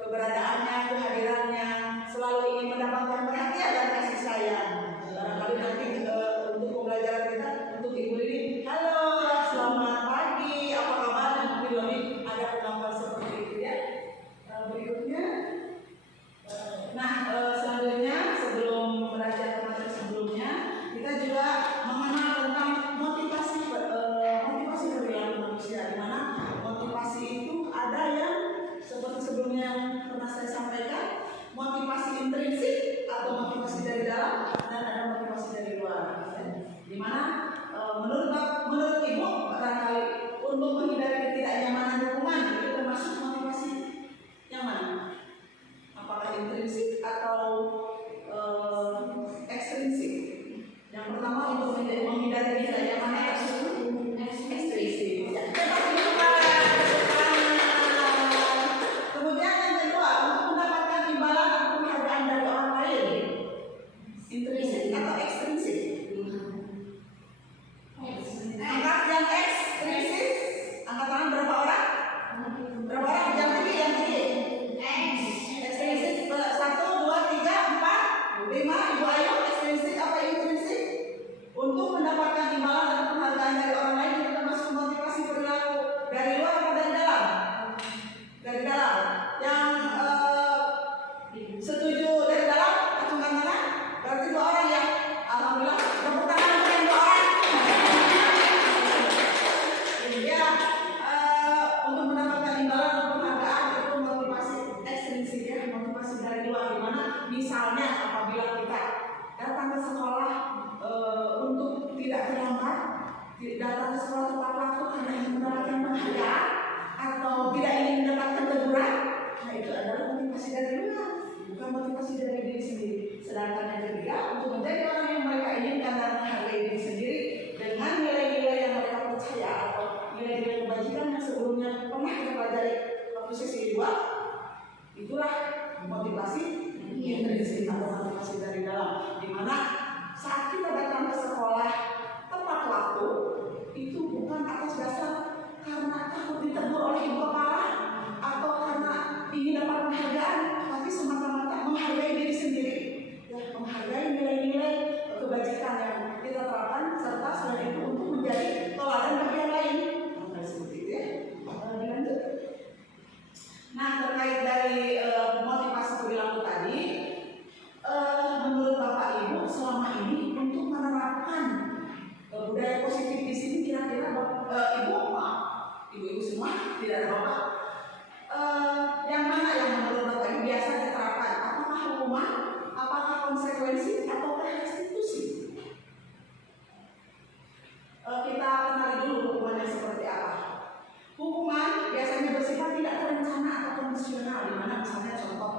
keberadaannya, kehadirannya, selalu ingin mendapatkan perhatian dan kasih sayang. Barangkali nanti untuk pembelajaran kita untuk Ibu Lili, halo, selamat pagi, apa kabar? Mungkin lebih ada penampilan seperti itu ya. Berikutnya, selanjutnya sebelum belajar ke materi sebelumnya, kita juga mengenal tentang motivasi perilaku manusia, di mana motivasi itu ada yang seperti sebelumnya yang pernah saya sampaikan, motivasi intrinsik atau motivasi dari dalam, dan ada motivasi dari luar. Di mana menurut Ibu barangkali untuk menghindari ketidaknyamanan hukuman itu termasuk motivasi yang mana? Apakah intrinsik atau ekstrinsik? Yang pertama untuk menghindari ketidaknyamanan tersebut ekstrinsik. Kemudian yang kedua, untuk mendapatkan imbalan atau penghargaan dari orang lain, intrinsik atau ekstrinsik? Angkat yang ekstrinsik, angkat tangan berapa orang? Berapa orang? Yang tinggi, yang tinggi. Ekstrinsik 1, 2, 3, 4, 5. Ibu Ayu, ekstrinsik apa intrinsik? Untuk mendapatkan imbalan atau penghargaan dari orang lain itu termasuk motivasi perilaku dari luar atau dari dalam? Dari dalam. Yang setuju dari dalam, acungkan tangan. Berarti 2 orang ya. Alhamdulillah. Tepuk tangan untuk yang 2 orang. Ya, untuk mendapatkan imbalan atau penghargaan itu motivasi ekstrinsik ya, motivasi dari luar, di mana misalnya apabila kita datang ke sekolah untuk tidak terlambat, datang ke sekolah tepat waktu karena ingin mendapatkan penghargaan atau tidak ingin mendapatkan teguran, nah itu adalah motivasi dari luar, bukan motivasi dari diri sendiri. Sedangkan yang ketiga, untuk menjadi orang yang mereka inginkan dan menghargai diri sendiri dengan nilai-nilai yang mereka percaya atau nilai-nilai kebajikan yang sebelumnya pernah kita pelajari waktu sesi 2, itulah motivasi intrinsik atau motivasi dari dalam, di mana saat kita datang ke sekolah tepat waktu itu bukan atas dasar karena takut ditegur oleh ibu kepala atau karena ingin dapat penghargaan, tapi semata-mata menghargai diri sendiri, ya, menghargai nilai-nilai kebajikan yang kita terapkan, serta selain itu untuk menjadi teladan bagi yang lain. Seperti itu ya. Dilanjut. Nah, terkait dari motivasi perilaku tadi, menurut Bapak Ibu selama ini untuk menerapkan budaya positif di sini kira-kira ibu-ibu semua, tidak ada bapak, yang mana yang menurut Bapak Ibu biasa diterapkan? Apakah hukuman, apakah konsekuensi, ataukah restitusi? Kita kenali dulu hukumannya seperti apa. Hukuman biasanya bersifat tidak terencana atau kondisional, di mana misalnya contoh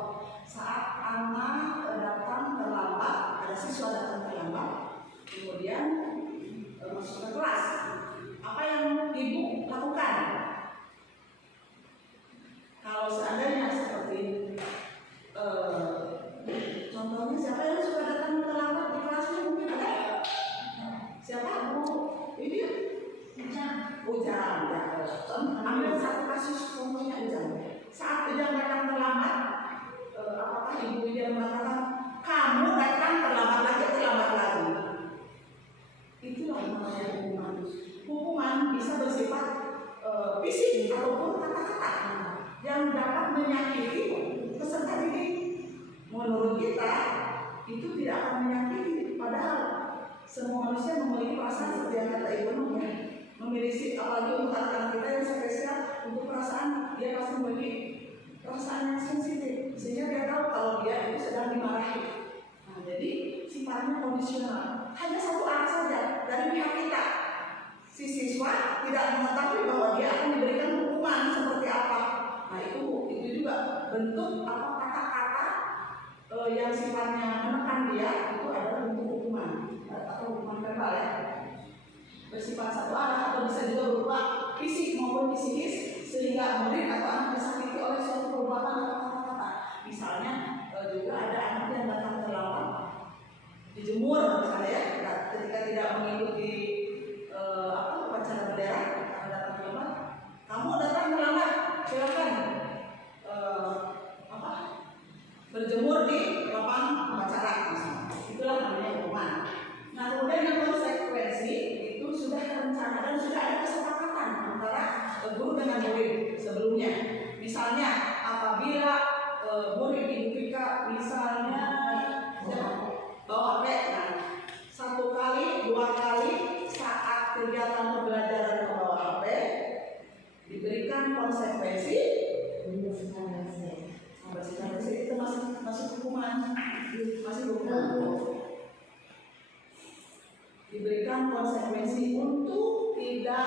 saat anak datang terlambat, ada siswa datang terlambat, kemudian masuk ke kelas, apa yang Contohnya siapa yang suka datang terlambat di kelasnya mungkin ada? Siapa? Ini Ujang. Ya. Ambil satu kasus contohnya Ujang. Saat Ujang datang terlambat, apakah ibu dia mengatakan kamu datang terlambat lagi? Itulah namanya hukuman. Hukuman bisa bersifat fisik ataupun kata-kata yang dapat menyakiti peserta didik. Menurut kita itu tidak akan menyakiti, padahal semua manusia memiliki perasaan seperti yang kata Ibu memiliki, apalagi untuk anak-anak kita yang spesial untuk perasaan, dia pasti memiliki perasaan yang sensitif sehingga dia tahu kalau dia itu sedang dimarahi. Nah, jadi sifatnya kondisional, hanya satu arah saja dari pihak kita. Si siswa tidak mengetahui bahwa dia akan diberikan hukuman seperti apa. Nah itu juga bentuk apa kata-kata yang sifatnya menekan dia itu adalah bentuk hukuman atau hukuman verbal ya. Bersifat satu arah atau bisa juga berupa fisik maupun psikis sehingga murid atau anak disakiti oleh suatu perbuatan atau kata-kata. Misalnya juga ada anak yang datang terlambat dijemur misalnya ya, ketika tidak mengikuti upacara bendera karena datang terlambat, kamu datang terlambat, silakan berjemur di lapangan upacara misalnya. Itulah namanya hukuman. Nah kemudian yang konsekuensi itu sudah terencana dan sudah ada kesepakatan antara guru dengan murid sebelumnya. Misalnya apabila murid Ibu Vika misalnya bawa HP, nah, 1 kali, 2 kali saat kegiatan pembelajaran membawa HP diberikan konsekuensi. Itu masih hukuman, diberikan konsekuensi untuk tidak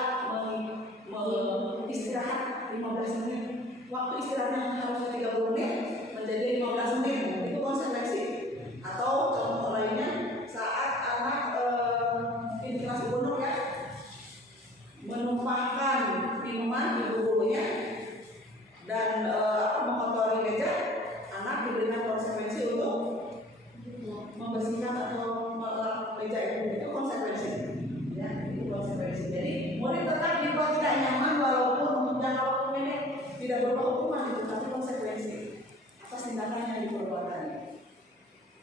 istirahat 15 menit. Waktu istirahatnya yang harusnya 30 menit menjadi 15 menit, itu konsekuensi. Atau contoh lainnya saat anak di kelas gunung ya menumpahkan minuman di bukunya dan mengotori meja, anak diberikan konsekuensi untuk membersihkan atau melap meja itu konsekuensi. Ya, itu konsekuensi. Jadi murid tetap dibuat tidak nyaman walaupun untuk jangka waktu pendek, tidak berupa hukuman itu, tapi konsekuensi atas tindakan yang diperbuatan.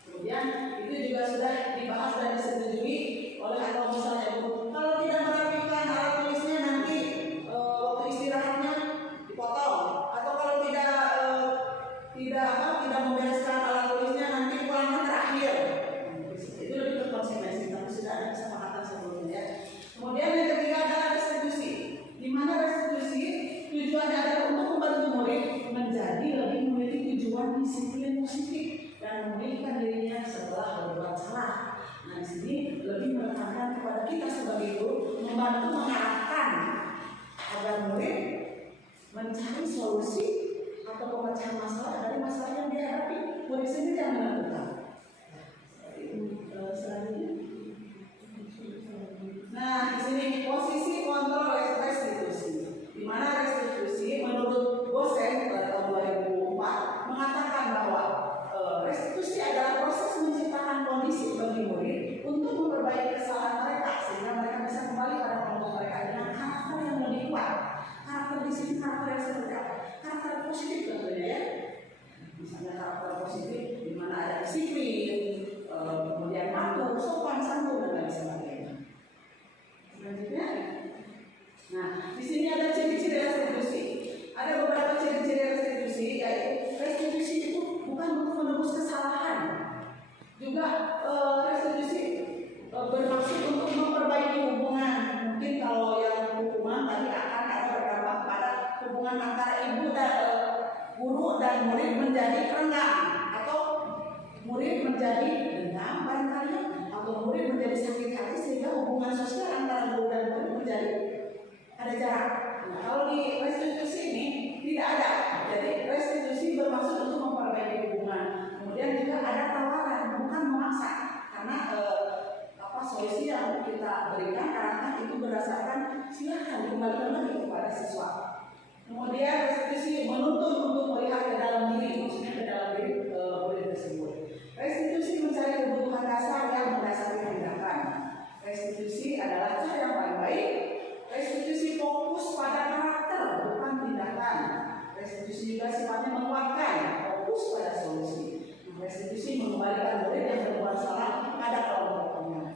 Kemudian itu juga sudah dibahas dan disetujui oleh atau misalnya kalau tidak merapikan alat tulisnya nanti waktu istirahatnya dipotong, atau kalau tidak membereskan alat tulisnya nanti pulangan terakhir. Itu lebih ke konsekuensi, tapi sudah ada kesepakatan sebelumnya. Kemudian yang ketiga adalah restitusi, di mana restitusi tujuannya adalah untuk membantu murid menjadi lebih memiliki tujuan disiplin positif dan memulihkan dirinya setelah berbuat salah. Nah di sini lebih menekankan kepada kita sebagai guru membantu mengarahkan agar murid mencari solusi atau pemecahan masalah dari masalah yang dihadapi. Murid sendiri yang menentukan. Selanjutnya. Nah di sini posisi kontrol restitusi, di mana restitusi menurut Bosen pada tahun 2004 mengatakan bahwa restitusi adalah proses menciptakan kondisi bagi murid untuk memperbaiki kesalahan mereka sehingga mereka bisa kembali pada kelompok mereka dengan karakter yang lebih kuat. Karakter di sini karakter yang seperti apa? Karakter positif tentunya ya. Misalnya karakter positif di mana ada disiplin, kemudian patuh, sopan santun dan lain sebagainya. Selanjutnya, nah di sini ada ciri-ciri restitusi. Ada beberapa ciri-ciri restitusi, yaitu restitusi itu bukan untuk menebus kesalahan, juga restitusi bermaksud untuk memperbaiki hubungan. Mungkin kalau yang hukuman tadi akan ada berdampak pada hubungan antara ibu dan guru dan murid menjadi renggang, atau murid menjadi dendam barangkali, atau murid menjadi sakit hati sehingga hubungan sosial antara guru dan murid menjadi ada jarak. Nah, kalau di restitusi ini tidak ada. Jadi restitusi bermaksud untuk memperbaiki hubungan. Kemudian juga ada tawaran, bukan memaksa, karena solusi yang kita berikan karena itu berdasarkan silakan kembalikan lagi kepada siswa. Kemudian restitusi menuntut untuk melihat ke dalam diri, maksudnya ke dalam diri murid tersebut. Restitusi Restitusi adalah cara yang paling baik. Restitusi fokus pada karakter, bukan tindakan. Restitusi juga sifatnya menguatkan, fokus pada solusi. Restitusi mengembalikan murid yang berbuat salah pada kelompoknya.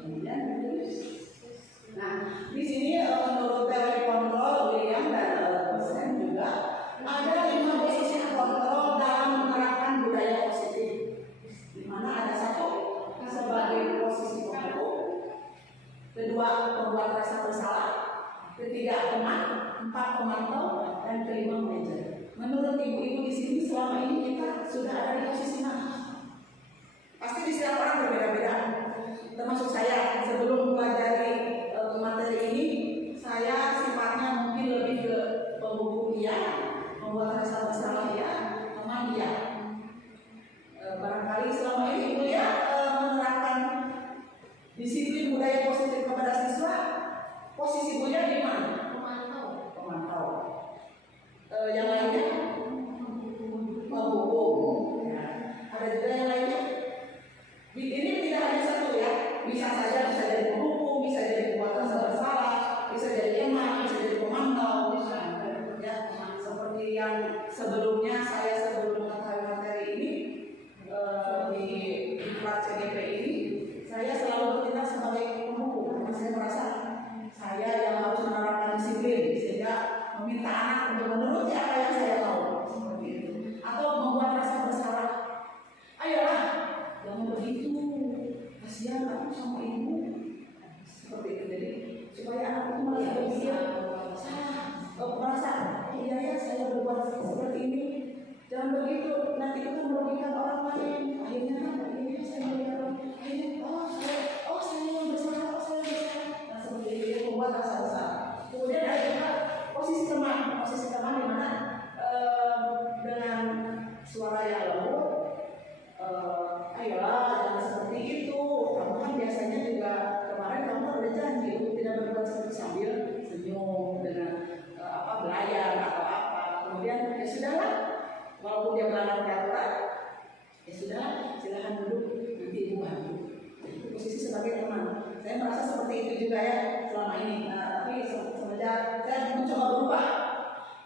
Kemudian, nah di sini menurut teori kontrol William dan Sam juga ada 5 posisi kontrol dalam menerapkan budaya positif. Di mana ada 1 sebagai posisi pembunuh, kedua pembuat rasa bersalah, ketiga teman, 4 pemantau, dan kelima manajer. Menurut ibu-ibu di sini selama ini kita sudah ada di posisi mana? Pasti di setiap orang berbeda-beda. Termasuk saya sebelum pelajari materi ini, saya sifatnya mungkin lebih ke pembuku iya, membuat rasa bersalah iya, teman iya. Barangkali selama ini ibu ya menerapkan disiplin budaya positif kepada siswa. Posisi Buya di mana? Pemantau. Yang lainnya? Pembuku. Ya. Ada juga yang lainnya? Ini tidak hanya 1 ya. Bisa saja bisa jadi pembuku, bisa jadi pembuat rasa bersalah, bisa jadi teman, bisa jadi pemantau. Ya, seperti yang sebelumnya saya sebelum mengetahui materi ini di kelas CGP ini, saya selalu bertindak sebagai pembuku karena saya merasa saya yang harus menerapkan disiplin sehingga meminta anak untuk menuruti apa yang saya tahu seperti itu, atau membuat rasa bersalah. Ayolah, jangan begitu, kasihan aku sama ibu seperti itu. Jadi supaya anak itu merasa berpikir salah, merasa iya ya saya berbuat seperti ini, jangan begitu, nanti kita merugikan orang lain. Akhirnya ini saya merugikan akhirnya saya yang bersalah, saya yang bersalah. Nah seperti itu ya, membuat rasa bersalah. Kemudian ada juga posisi teman di mana dengan suara yang lembut, ayolah jangan seperti itu, kamu kan biasanya juga kemarin kamu ada janji untuk tidak berbuat seperti sambil senyum dengan belayar atau apa. Kemudian ya sudahlah, walaupun dia melanggar peraturan, ya sudahlah, silahkan duduk, nanti ibu bantu. Itu posisi sebagai teman. Saya merasa seperti itu juga ya selama ini. Nah, tapi semenjak saya mencoba berubah.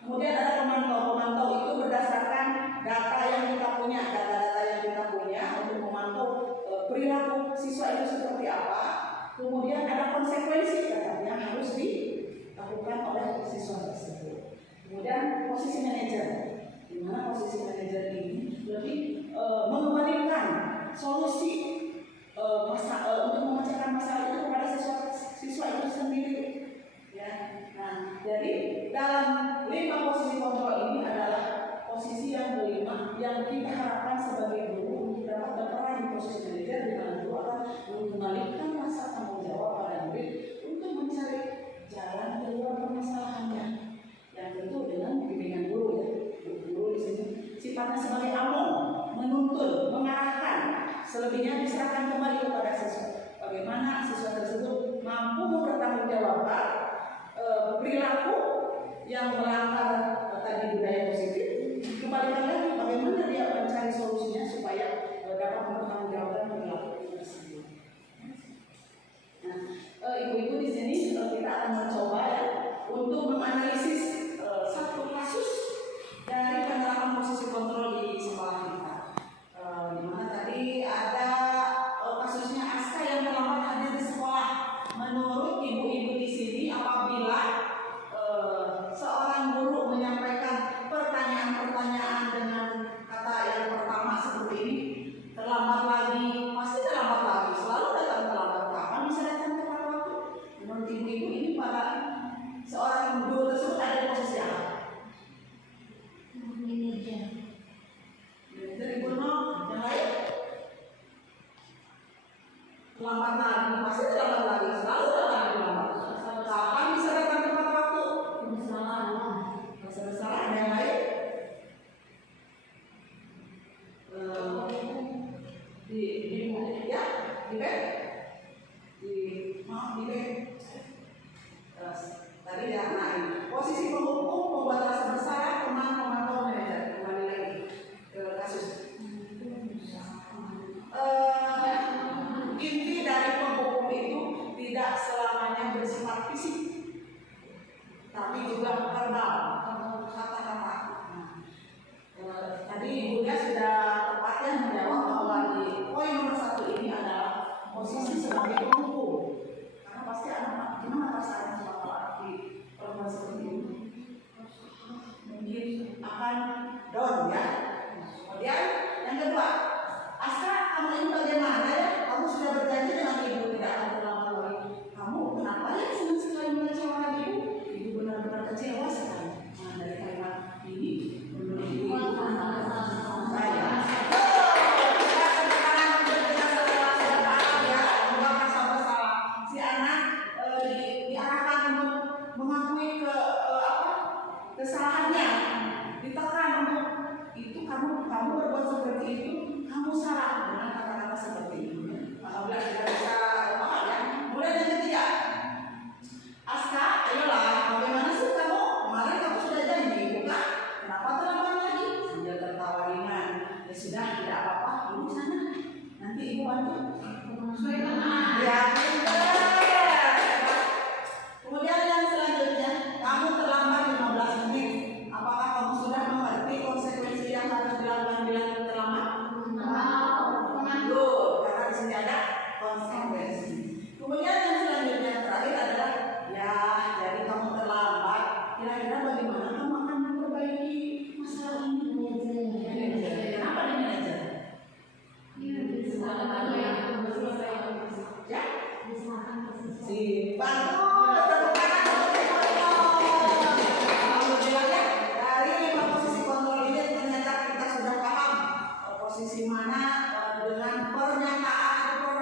Kemudian ada pemantau itu berdasarkan data yang kita punya, data-data yang kita punya untuk memantau perilaku siswa itu seperti apa. Kemudian ada konsekuensi yang harus dilakukan oleh siswa tersebut. Kemudian posisi manajer, di mana posisi manajer ini lebih mengembalikan solusi untuk memecahkan masalah itu kepada siswa itu sendiri. Ya. Nah, jadi dalam 5 posisi kontrol ini adalah posisi yang kelima yang kita harapkan sebagai guru untuk dapat berperan di posisi manajer, di mana guru akan mengembalikan rasa tanggung jawab pada murid untuk mencari jalan keluar permasalahannya. Yang tentu dengan bimbingan guru ya. Guru di sini sifatnya sebagai among, menuntun, mengarahkan. Selebihnya diserahkan kembali kepada siswa. Bagaimana siswa tersebut mampu mempertanggungjawabkan perilaku yang melanggar tadi budaya positif. Kembalikan lagi bagaimana dia mencari solusinya supaya dapat mempertanggungjawabkan perilaku tersebut. Nah, ibu-ibu di sini kita akan mencoba ya untuk menganalisis 1 kasus dari penerapan posisi kontrol di sekolah kita. Di mana tadi ada kasusnya Aska yang terlambat hadir di sekolah. Menurut ibu-ibu di sini, apabila seorang guru menyampaikan pertanyaan-pertanyaan dengan kata yang pertama seperti ini, terlambat lagi, pasti terlambat lagi, selalu datang terlambat, kapan bisa datang tepat waktu? Menurut ibu-ibu ini para seorang guru tersebut ada di posisi apa? Manajer ibu no, yang lain? Terlambat lagi, pasti terlambat lagi, selalu datang terlambat. Kapan bisa datang tepat waktu? Bersalah, ada yang lain? Tadi ya, nah ini posisi penghukum, pembuat rasa bersalah, teman, pemantau, manajer. Kembali lagi ke kasus. Inti dari penghukum itu juga verbal, kata-kata. Tadi Ibu Dia sudah tepatnya menjawab bahwa di poin nomor 1 ini adalah posisi sebagai pendukung. Karena pasti anak-anak gimana perasaan kalau arti perempuan seperti ini? Mungkin akan down ya. Kemudian yang kedua, Astra, kamu ini bagaimana ya? Kamu sudah berjanji dengan Ibu tidak akan terlambat lagi. Kamu kenapa ya senang sekali mengecewakan Ibu? Ibu benar-benar kecewa sekali. Nah, dari kalimat ini menurut Ibu saya. Si anak diarahkan untuk mengakui kesalahannya, ditekan untuk itu kamu berbuat seperti itu, kamu salah dengan kata-kata seperti itu. Apabila kita bisa paham ya. Kemudian yang ketiga, Aska, ayolah, bagaimana sih kamu? Kemarin kamu sudah janji, bukan? Kenapa terlambat lagi? Sambil tertawa ringan. Ya sudah, tidak apa-apa, ibu sana. Nanti ibu bantu. Ya, kemudian yang selanjutnya, kamu terlambat 15 menit. Apakah kamu sudah mengerti konsekuensi yang harus dilakukan bila terlambat? Tuh, karena di sini ada konsekuensi. Kemudian yang selanjutnya terakhir adalah, ya, jadi kamu terlambat. Kira-kira bagaimana kamu akan memperbaiki masalah ini? Kenapa dia manajer? Ya? Si bagus, tepuk tangan untuk si kontrol. Alhamdulillah ya, dari 5 posisi kontrol ini ternyata kita sudah paham posisi mana dengan pernyataan atau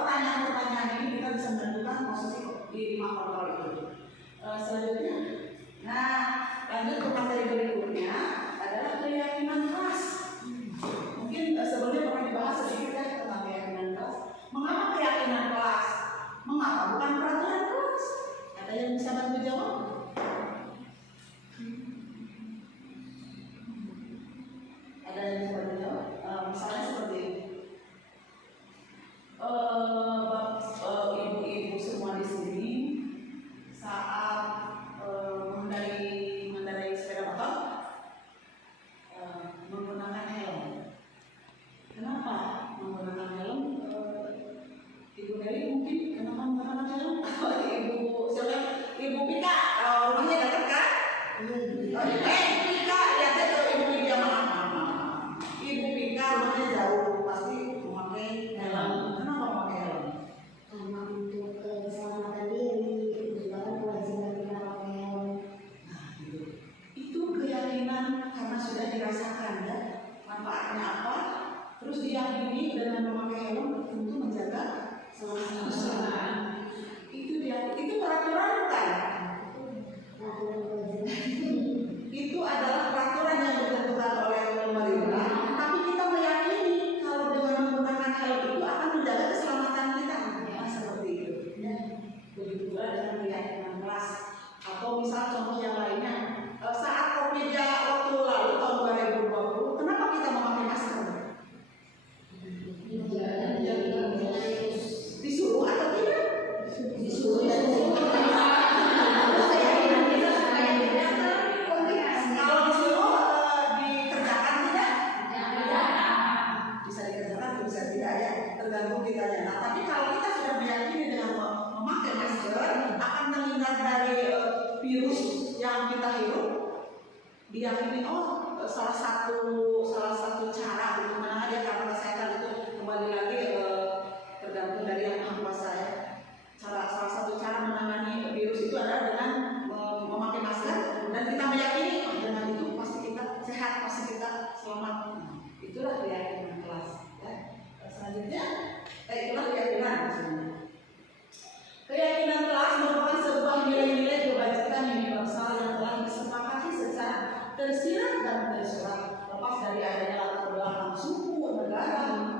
pertanyaan-pertanyaan ini kita bisa menentukan posisi di 5 kontrol itu. Selanjutnya, nah lanjut ke materi berikutnya adalah keyakinan kelas. Mungkin sebelumnya pernah dibahas sedikit ya tentang keyakinan kelas. Mengapa keyakinan kelas? Mengapa bukan peraturan kelas? Ada yang bisa bantu jawab? Ada yang bisa bantu jawab? Misalnya seperti ini. Ibu-ibu semua di sini saat mengendarai sepeda motor menggunakan helm. Kenapa menggunakan helm? Ibu Dewi mungkin kenapa menggunakan helm? Ibu Pika, rumahnya dekat kan? Ibu Pika, lihat aja Ibu Pika, maaf. Ibu Pika rumahnya jauh, pasti memakai helm. Kenapa memakai helm? Karena untuk keselamatan diri, juga kan kewajiban kita pakai helm. Nah, itu keyakinan karena sudah dirasakan ya manfaatnya apa, terus diyakini dengan memakai helm tentu menjaga keselamatan. Itu peraturan bukan? Itu adalah peraturan yang ditentukan oleh pemerintah, tapi kita meyakini kalau dengan menggunakan helm itu akan menjaga keselamatan kita. Nah, seperti itu. Begitu pula dengan keyakinan kelas. Atau misal contoh yang lainnya, saat COVID waktu lalu tahun 2020, kenapa kita memakai masker? Disuruh atau tidak? Disuruh. Kalau disuruh dikerjakan tidak? Bisa dikerjakan, bisa tidak ya, tergantung kitanya. Nah, tapi kalau kita sudah meyakini dengan memakai masker akan terhindar dari virus yang kita hirup, diyakini salah satu cara untuk menangani karena kesehatan itu kembali lagi tergantung dari yang Maha Kuasa ya. Salah satu cara menangani virus itu adalah dengan memakai masker, dan kita meyakini dengan itu pasti kita sehat, pasti kita selamat. Itulah keyakinan kelas ya. Selanjutnya itulah keyakinan. Keyakinan kelas merupakan sebuah nilai-nilai kebajikan universal yang telah disepakati secara tersirat dan tersurat, lepas dari adanya latar belakang suku, negara,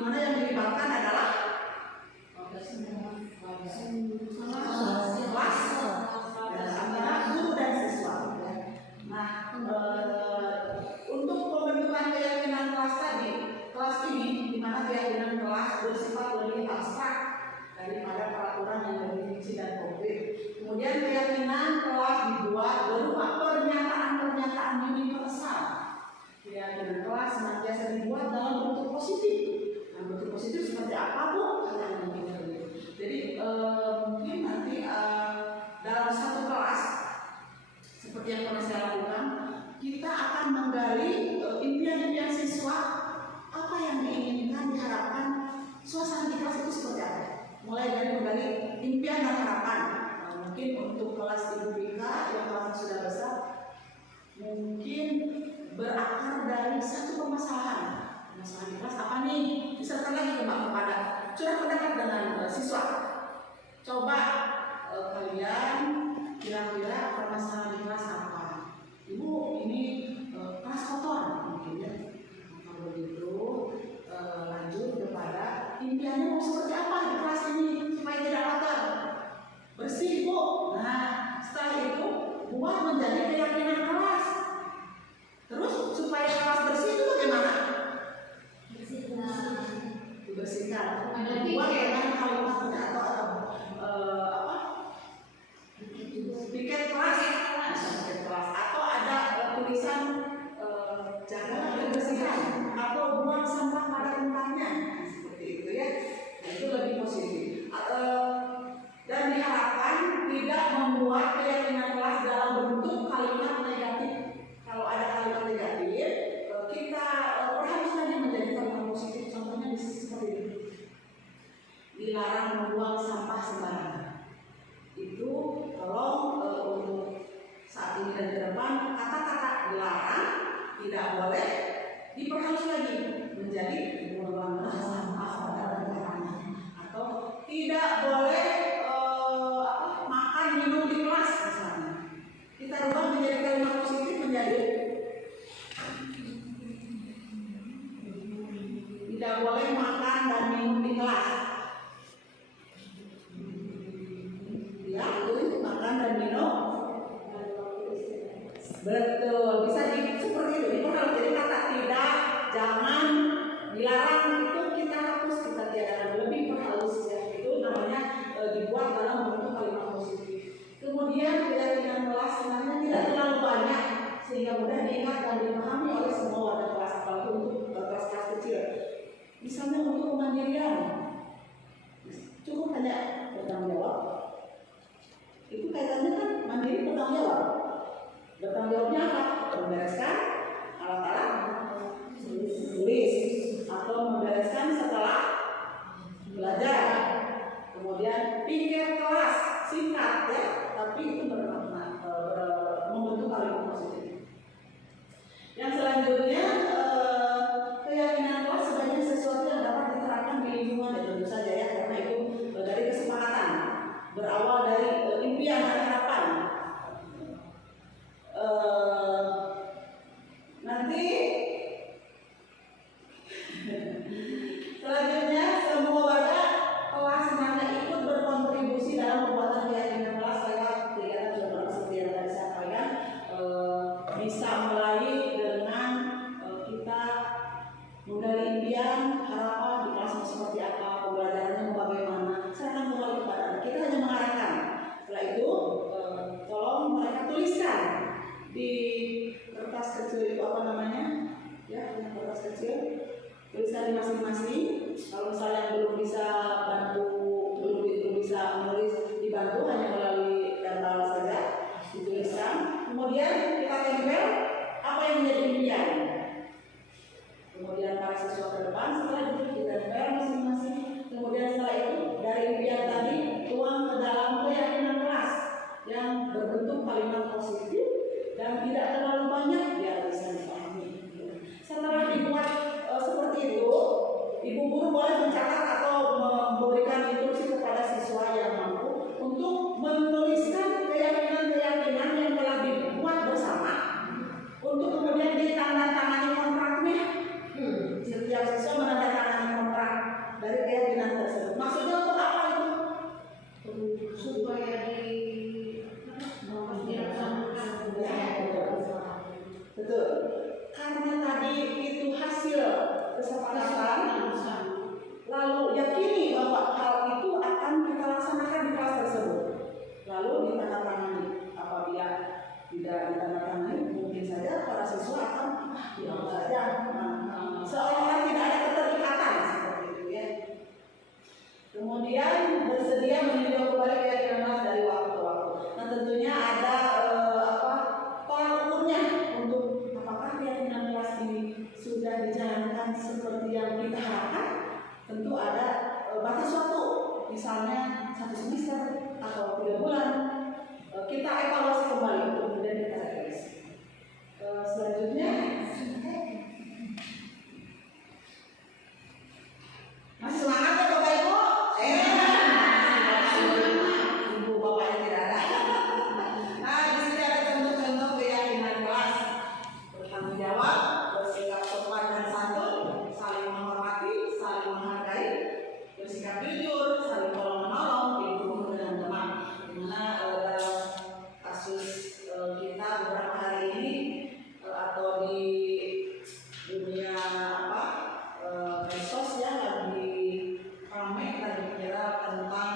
mana yang dilibatkan adalah kelas antara guru dan siswa. Nah, untuk pembentukan keyakinan kelas tadi, kelas ini di mana keyakinan kelas bersifat lebih abstrak daripada peraturan yang lebih rinci dan konkret. Kemudian keyakinan kelas dibuat berupa pernyataan-pernyataan universal. Keyakinan kelas senantiasa dibuat dalam bentuk positif. Nah, bentuk positif seperti apa, Bu? Jadi mungkin nanti dalam satu kelas seperti yang pernah saya lakukan, kita akan menggali impian-impian siswa, apa yang diinginkan, diharapkan suasana di kelas itu seperti apa. Mulai dari menggali impian dan harapan. Mungkin untuk kelas Ibu Bika yang kelasnya sudah besar, mungkin berakar dari satu permasalahan. Masalah di kelas apa nih? Diserahkan lagi kepada curah pendapat dengan siswa. Coba kalian kira-kira permasalahan di kelas apa? Ibu, ini kelas kotor mungkin ya. Kalau begitu lanjut kepada impiannya mau seperti apa di kelas ini supaya tidak kotor, bersih, Bu. Nah, setelah itu buat menjadi keyakinan kelas. Terus supaya kelas bersih itu bagaimana? Dibersihkan. Buat dengan kalimatnya atau piket kelas, atau ada tulisan jaga kebersihan atau buang sampah pada tempatnya, seperti itu ya. Nah, itu lebih positif. Dan diharapkan tidak membuat keyakinan kelas dalam bentuk kalimat negatif. Kalau ada kalimat negatif, kita perharus lagi menjadi kalimat positif. Contohnya di sisi seperti ini: dilarang membuang sampah sembarangan. Itu tolong untuk saat ini dan ke depan kata-kata dilarang, tidak boleh diperhalus lagi menjadi membuang sampah pada tempatnya, atau tidak boleh makan minum di kelas misalnya. Kita rubah menjadi kalimat positif menjadi tidak boleh makan dan minum di kelas. Ya, itu makan dan minum. Betul, bisa seperti itu. Itu kalau jadi kata tidak, jangan, dilarang itu kita hapus, kita tiadakan, lebih perhalus ya. Itu namanya dibuat dalam bentuk kalimat positif. Kemudian keyakinan kelas sebenarnya tidak terlalu banyak sehingga mudah diingat dan dipahami oleh semua warga kelas, apalagi untuk kelas-kelas kecil. Misalnya untuk kemandirian, cukup hanya bertanggung jawab. Itu kaitannya kan mandiri bertanggung jawab. Bertanggung jawabnya apa? Membereskan alat-alat tulis atau membereskan setelah belajar. Kemudian piket kelas singkat ya, tapi itu bermakna membentuk kalimat positif. Yang selanjutnya keyakinan kelas sebagai sesuatu yang dapat diterapkan di lingkungan, ya tentu saja ya, karena itu dari kesepakatan berawal dari impian dan harapan. Nanti selanjutnya semua warga kelas semuanya ikut berkontribusi dalam pembuatan keyakinan kelas lewat kegiatan jurnal seperti yang tadi saya sampaikan. Bisa mulai dengan kita menggali impian, harapan di kelas mau seperti apa, pembelajarannya mau bagaimana, serahkan kembali kepada Anda. Kita hanya mengarahkan. Setelah itu tolong mereka tuliskan di kertas kecil itu apa namanya ya, kertas kecil, tuliskan di masing-masing. Kalau misalnya belum bisa bantu, belum bisa menulis, dibantu hanya melalui tempel saja, dituliskan. Kemudian kita tempel apa yang menjadi impian. Kemudian para siswa ke depan setelah itu kita tempel masing-masing. Kemudian setelah itu dari impian tadi tuang ke dalam keyakinan kelas yang berbentuk kalimat positif dan tidak terlalu banyak biar bisa dipahami. Setelah dibuat seperti itu, ibu guru misalnya 1 semester atau 3 bulan, kita evaluasi kembali, kemudian kita revisi. Selanjutnya masih semangat ya Bapak Ibu? Ibu bapaknya tidak ada. Nah, di sini ada contoh-contoh keyakinan kelas: bertanggung jawab, bersikap sopan dan santun, saling menghormati, saling menghargai, bersikap jujur, saling tolong-menolong, hidup dengan teman. Dimana dalam kasus kita beberapa hari ini atau di dunia medsos ya, lagi ramai lagi bicara tentang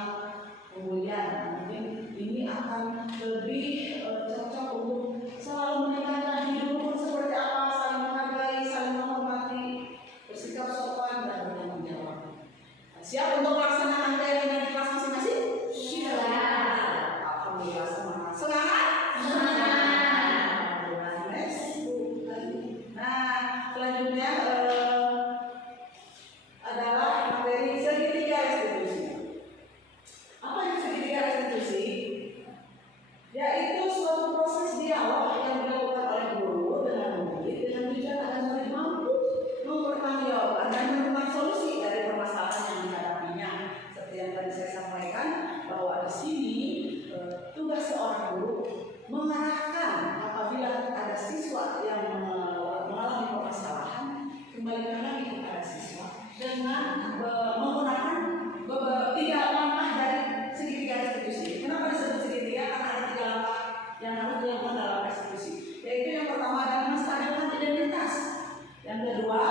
pembulian. Mungkin ini akan lebih cocok untuk selalu menekankan hidup seperti apa: saling menghargai, saling menghormati, bersikap sopan dan bertanggung jawab. Siap untuk melaksanakan keyakinan di kelas masing-masing? Siap. Alhamdulillah, semangat. Semangat? Semangat. Nah, selanjutnya adalah materi segitiga restitusi. Apa itu segitiga restitusi? Yaitu suatu proses dialog yang dilakukan oleh guru dengan murid dengan tujuan agar murid mampu mempertanggungjawabkan dan menemukan solusi dari permasalahan yang dihadapinya. Seperti yang tadi saya sampaikan, bahwa di sini tugas seorang guru mengarahkan apabila ada siswa yang mengalami permasalahan, kembalikan lagi kepada siswa dengan menggunakan 3 langkah dari segitiga restitusi. Kenapa disebut segitiga? Karena ada 3 langkah yang harus dilakukan dalam restitusi. Yaitu yang pertama adalah menstabilkan identitas, yang kedua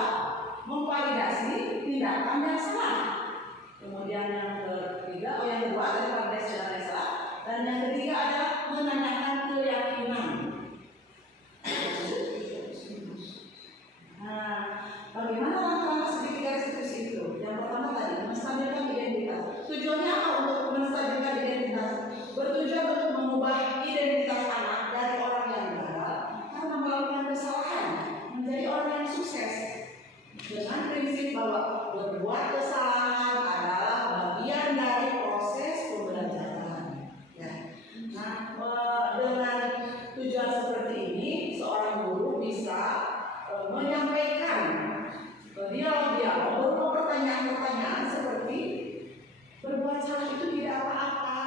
memvalidasi tindakan yang salah, kemudian yang kedua adalah validasi tindakan yang salah, dan yang ketiga adalah menanyakan keyakinan. Nah, bagaimana langkah-langkah segitiga restitusi itu? Yang pertama tadi, menstabilkan identitas. Tujuannya apa untuk menstabilkan identitas? Bertujuan untuk mengubah identitas anak dari orang yang gagal karena melakukan kesalahan menjadi orang yang sukses, dengan prinsip bahwa berbuat kesalahan adalah bagian dari proses pembelajaran. Ya. Nah, dengan tujuan seperti ini, seorang guru bisa menyampaikan dialog-dialog berupa pertanyaan-pertanyaan seperti berbuat salah itu tidak apa-apa.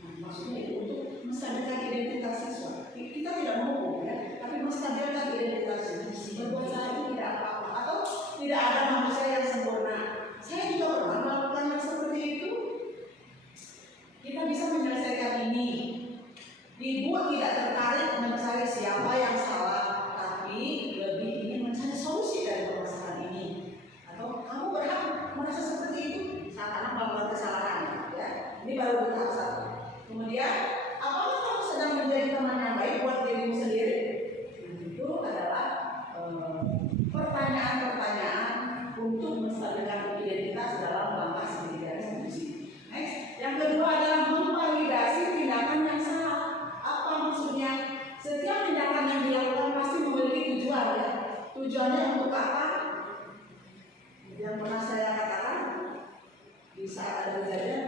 Nah, maksudnya itu untuk menstabilkan identitas siswa. Kita tidak menghukum ya, tapi menstabilkan identitas siswa. Berbuat salah itu tidak apa-apa, atau tidak ada manusia yang sempurna. Saya juga pernah melakukan yang seperti itu. Kita bisa menyelesaikan ini. Ibu tidak tertarik mencari siapa yang salah, tapi lebih ingin mencari solusi dari permasalahan ini. Atau kamu berhak merasa seperti itu saat anak melakukan kesalahan, ya. Ini baru di tahap 1. Kemudian, apakah kamu sedang menjadi teman yang baik buat dirimu sendiri? Nah, itu adalah pertanyaan-pertanyaan untuk menstabilkan identitas dalam langkah segitiga restitusi. Next, yang kedua adalah memvalidasi tindakan yang salah. Apa maksudnya? Setiap tindakan yang dilakukan pasti memiliki tujuan, ya. Tujuannya untuk apa? Yang pernah saya katakan di saat ada kejadian,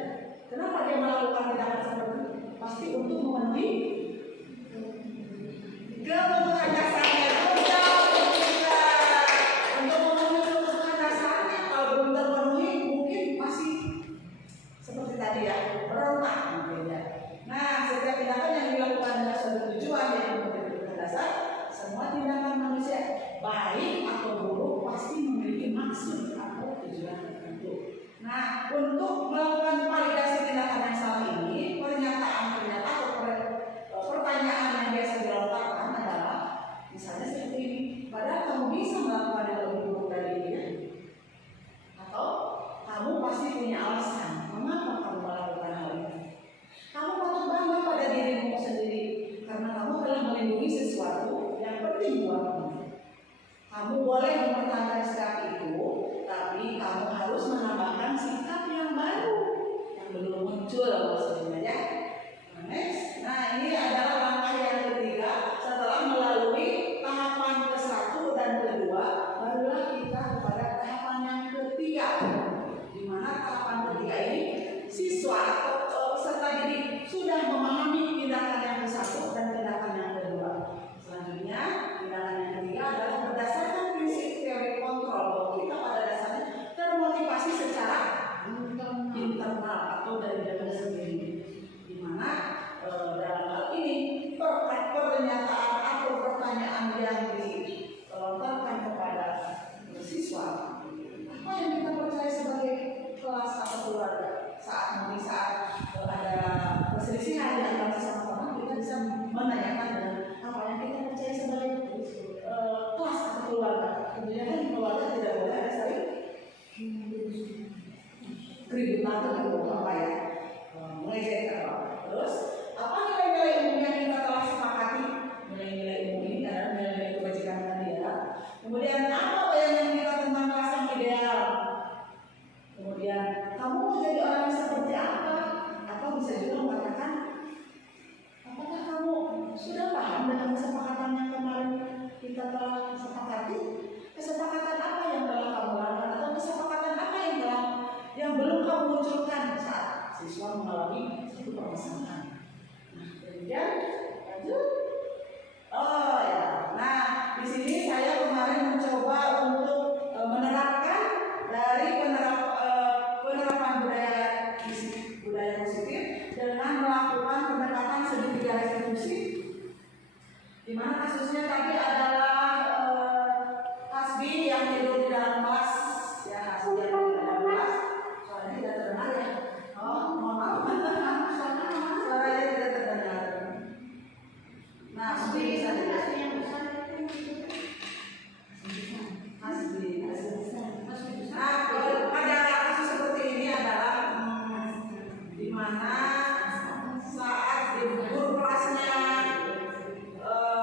kenapa dia melakukan tindakan seperti itu? Pasti untuk memenuhi kebutuhan dasarnya. Untuk memenuhi kebutuhan dasarnya, kalau belum terpenuhi mungkin masih seperti tadi ya, berontak mungkin ya. Nah, setiap tindakan yang dilakukan dengan suatu tujuan yang memiliki dasar, semua tindakan manusia baik atau buruk pasti memiliki maksud atau tujuan tertentu. Nah, untuk melakukan validasi tindakan yang salah ini, pernyataan-pernyataan atau pertanyaan yang biasa dilontarkan adalah misalnya seperti ini: padahal kamu bisa melakukan yang lebih buruk dari ini, ya? Atau kamu pasti punya alasan mengapa kamu melakukan hal ini. Kamu patut bangga pada dirimu sendiri karena kamu telah melindungi sesuatu yang penting buatmu. Kamu boleh mempertahankan sikap itu, tapi kamu harus menambahkan sikap yang baru yang belum muncul maksudnya, ya. Next, nah ini adalah langkah yang ketiga. Setelah melalui tahapan ke-1 dan ke-2, barulah kita kepada tahapan yang ketiga, di mana tahapan ketiga di antara sama-sama kita bisa menanyakan dengan apa yang kita percaya sebagai kelas atau keluarga. Tentunya kan di keluarga tidak boleh ada saling keributan atau apa ya, mengejek apa. Terus apa nilai-nilai umum yang kita telah sepakati? Nilai-nilai umum ini adalah nilai-nilai kebajikan dan ideal. Kemudian apa bayangan kita tentang kelas yang ideal? Kemudian kamu mau jadi orang yang seperti apa? Atau bisa juga mengatakan, apakah kamu sudah paham dengan kesepakatan yang kemarin kita telah sepakati? Kesepakatan apa yang telah kamu lakukan? Atau kesepakatan apa yang belum kamu munculkan saat siswa mengalami satu permasalahan? Nah, kemudian lanjut. Oh ya, nah di sini saya kemarin mencoba untuk menerapkan dari penerapan budaya positif dengan melakukan pendekatan segitiga restitusi, di mana kasusnya tadi adalah Hasbi yang tidur di dalam kelas, ya Hasbi yang tidur di dalam kelas, soalnya tidak terdengar ya. Oh, mohon maaf, suaranya tidak terdengar. Nah, Hasbi bisa yang besar Nah, pada kasus seperti ini adalah di mana saat guru kelasnya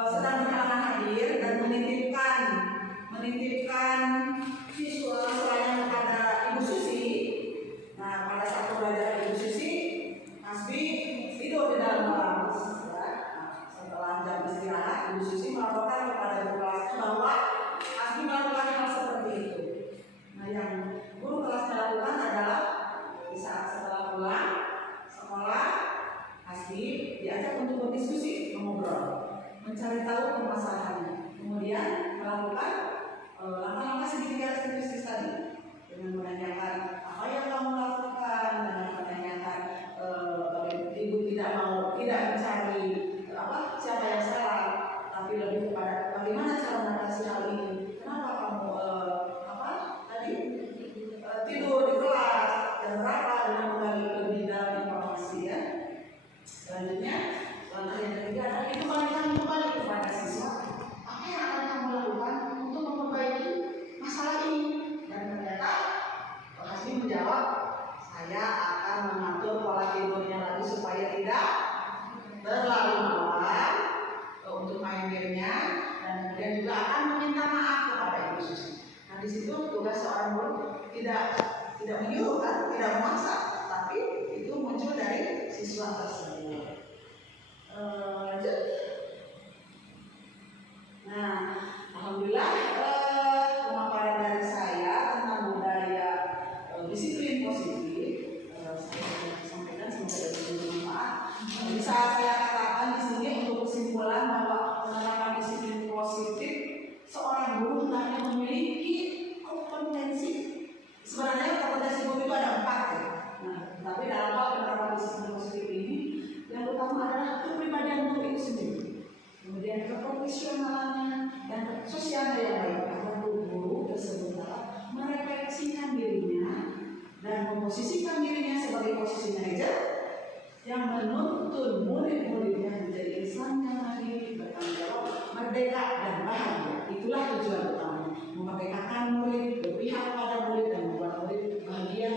sedang berhalangan hadir dan menitipkan siswanya kepada Ibu Susi. Nah, pada saat pembelajaran Ibu Susi, Hasbi tidur di dalam kelas. Ya. Nah, setelah jam istirahat, Ibu Susi melaporkan kepada guru kelasnya bahwa Hasbi melakukan hal seperti itu. Nah, yang guru kelasnya lakukan adalah di saat setelah pulang sekolah, Hasbi diajak untuk berdiskusi, mengobrol, mencari tahu permasalahannya, kemudian melakukan langkah-langkah segitiga restitusi tadi dengan menanyakan apa yang kamu lakukan, dengan menanyakan ibu tidak mencari siapa yang salah, tapi lebih kepada bagaimana cara mengatasi hal ini. Kenapa kamu tidur di kelas dan berapa, dengan menggali lebih dalam informasi ya. Selanjutnya, langkah yang ketiga adalah kembali kepada siswa. Apa yang akan kamu lakukan untuk memperbaiki masalah ini? Dan ternyata Hasbi menjawab, saya akan mengatur pola tidurnya lagi supaya tidak terlalu malam untuk main gamenya, dan kemudian juga akan meminta maaf kepada Ibu Susi. Nah, di situ tugas seorang guru tidak menyuruh kan, tidak memaksa, tapi itu muncul dari siswa tersebut. Lanjut. Nah, alhamdulillah pemaparan dari saya tentang budaya disiplin positif saya sudah sampaikan, semoga bermanfaat. Bisa saya katakan di sini untuk kesimpulan bahwa penerapan disiplin positif seorang guru hanya memiliki kompetensi. Sebenarnya kompetensi guru itu ada 4 ya. Nah, tapi dalam hal penerapan disiplin positif ini, yang utama adalah kepribadian guru itu sendiri, kemudian keprofesionalannya dan kesosialnya yang baik, agar guru tersebut dapat merefleksikan dirinya dan memposisikan dirinya sebagai posisi manajer yang menuntun murid-muridnya menjadi insan yang mandiri, bertanggung jawab, merdeka dan bahagia. Itulah tujuan utama, memerdekakan murid, berpihak pada murid, dan membuat murid bahagia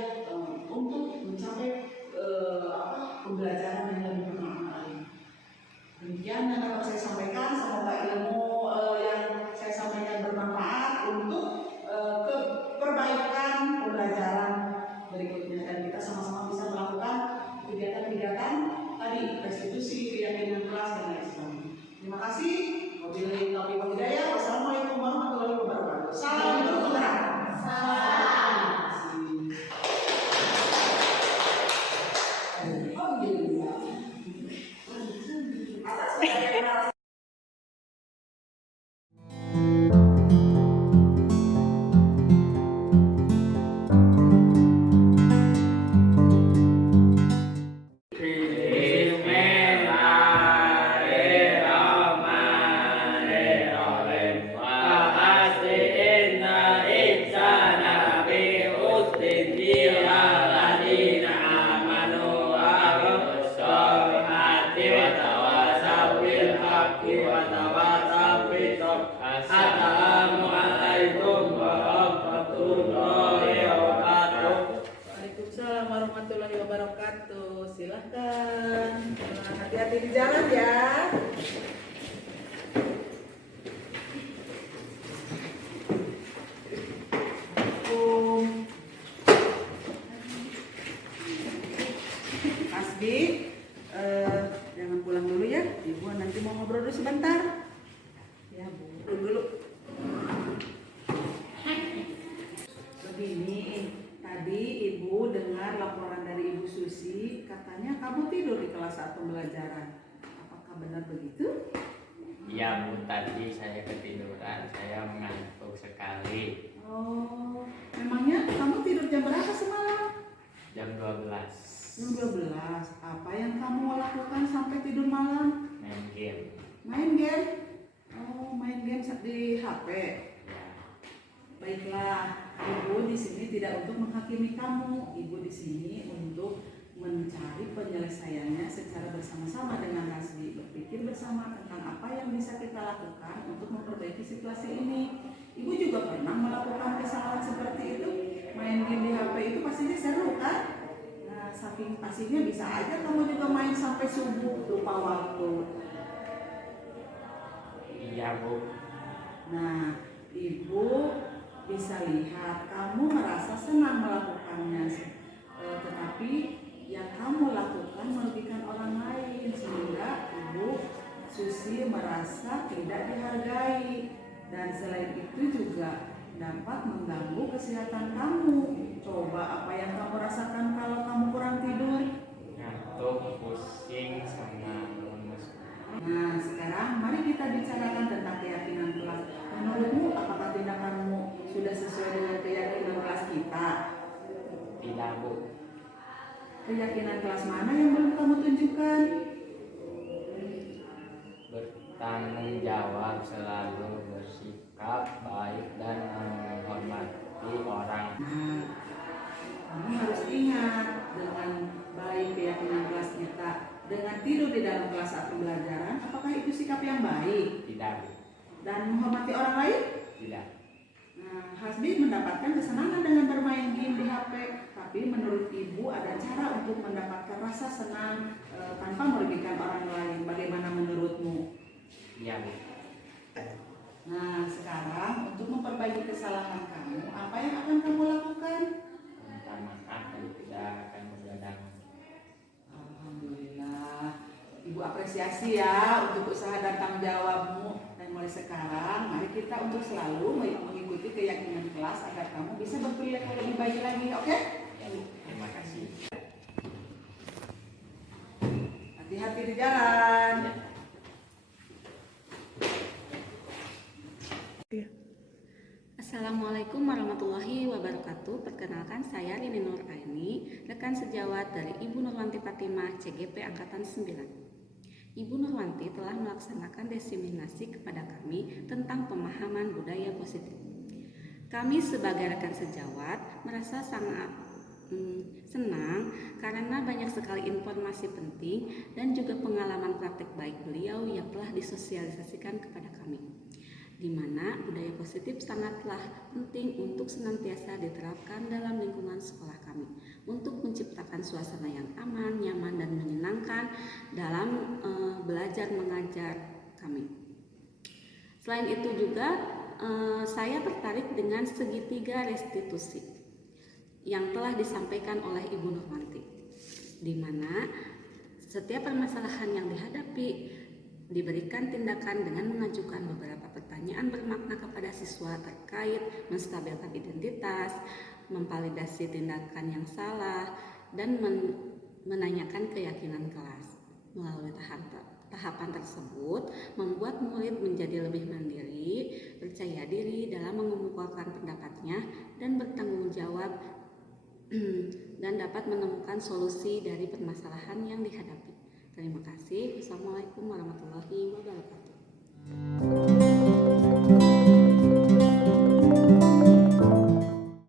untuk mencapai pembelajaran yang lebih bermakna. Demikian yang dapat saya sampaikan. Semoga ilmu yang saya sampaikan bermanfaat untuk perbaikan pembelajaran berikutnya, dan kita sama-sama bisa melakukan kegiatan-kegiatan tadi, restitusi, keyakinan kelas, dan lain sebagainya. Terima kasih. Wabillahi taufiq wal hidayah. Wassalamualaikum warahmatullahi wabarakatuh. Salam guru penggerak. Silakan. Hati-hati di jalan ya. Hasbi, jangan pulang dulu ya. Ibu nanti mau ngobrol dulu sebentar. Ya Bu, dulu. Begini, tadi Ibu dengar laporan dari Ibu Susi, katanya kamu tidur di kelas saat pembelajaran. Apakah benar begitu? Iya Bu, tadi saya ketiduran, saya mengantuk sekali. Oh, memangnya kamu tidur jam berapa semalam? Jam 12 Jam 12. Apa yang kamu lakukan sampai tidur malam? main game. Main game? Oh, main game di HP. Ya, Baiklah, Ibu di sini tidak untuk menghakimi kamu. Ibu di sini untuk mencari penyelesaiannya secara bersama-sama dengan Hasbi. Berpikir bersama tentang apa yang bisa kita lakukan untuk memperbaiki situasi ini. Ibu juga pernah melakukan kesalahan seperti itu. Main game di HP itu pastinya seru kan? Nah, saking pastinya bisa aja kamu juga main sampai subuh lupa waktu. iya Bu. Nah, Ibu bisa lihat kamu merasa senang melakukannya, tetapi yang kamu lakukan merugikan orang lain sehingga Ibu Susi merasa tidak dihargai, dan selain itu juga dapat mengganggu kesehatan kamu. Coba apa yang kamu rasakan kalau kamu kurang tidur? Ngantuk, pusing, sama lemes. Nah, sekarang mari kita bicarakan tentang keyakinan kelas. Menurutmu apakah tindakanmu sudah sesuai dengan keyakinan kelas kita? Tidak Bu. Keyakinan kelas mana yang belum kamu tunjukkan? Bertanggung jawab, selalu bersikap baik dan menghormati orang. Nah, kamu harus ingat dengan baik keyakinan kelas kita. Dengan tidur di dalam kelas saat pembelajaran, apakah itu sikap yang baik? Tidak Bu. Dan menghormati orang lain? Tidak. Nah, Hasbi mendapatkan kesenangan dengan bermain game di HP, tapi menurut Ibu ada cara untuk mendapatkan rasa senang tanpa merugikan orang lain. Bagaimana menurutmu? Iya Bu. Nah, sekarang untuk memperbaiki kesalahan kamu, apa yang akan kamu lakukan? Minta maaf kalau tidak akan begadang. Alhamdulillah, Ibu apresiasi ya untuk usaha dan tanggung jawabmu. Dan mulai sekarang, mari kita untuk selalu mengikuti keyakinan kelas agar kamu bisa berperilaku lebih baik lagi, oke? Ya Bu, terima kasih. Hati-hati di jalan. Assalamualaikum warahmatullahi wabarakatuh. Perkenalkan saya Rini Nur Aini, rekan sejawat dari Ibu Nurwanti Fatimah CGP Angkatan 9. Ibu Nurwanti telah melaksanakan diseminasi kepada kami tentang pemahaman budaya positif. Kami sebagai rekan sejawat merasa sangat senang karena banyak sekali informasi penting dan juga pengalaman praktek baik beliau yang telah disosialisasikan kepada kami, di mana budaya positif sangatlah penting untuk senantiasa diterapkan dalam lingkungan sekolah kami untuk menciptakan suasana yang aman, nyaman, dan menyenangkan dalam belajar mengajar kami. Selain itu juga saya tertarik dengan segitiga restitusi yang telah disampaikan oleh Ibu Nurwanti, di mana setiap permasalahan yang dihadapi diberikan tindakan dengan mengajukan beberapa pertanyaan bermakna kepada siswa terkait menstabilkan identitas, memvalidasi tindakan yang salah, dan menanyakan keyakinan kelas. Melalui tahapan tersebut membuat murid menjadi lebih mandiri, percaya diri dalam mengemukakan pendapatnya, dan bertanggung jawab dan dapat menemukan solusi dari permasalahan yang dihadapi. Terima kasih. Wassalamualaikum warahmatullahi wabarakatuh.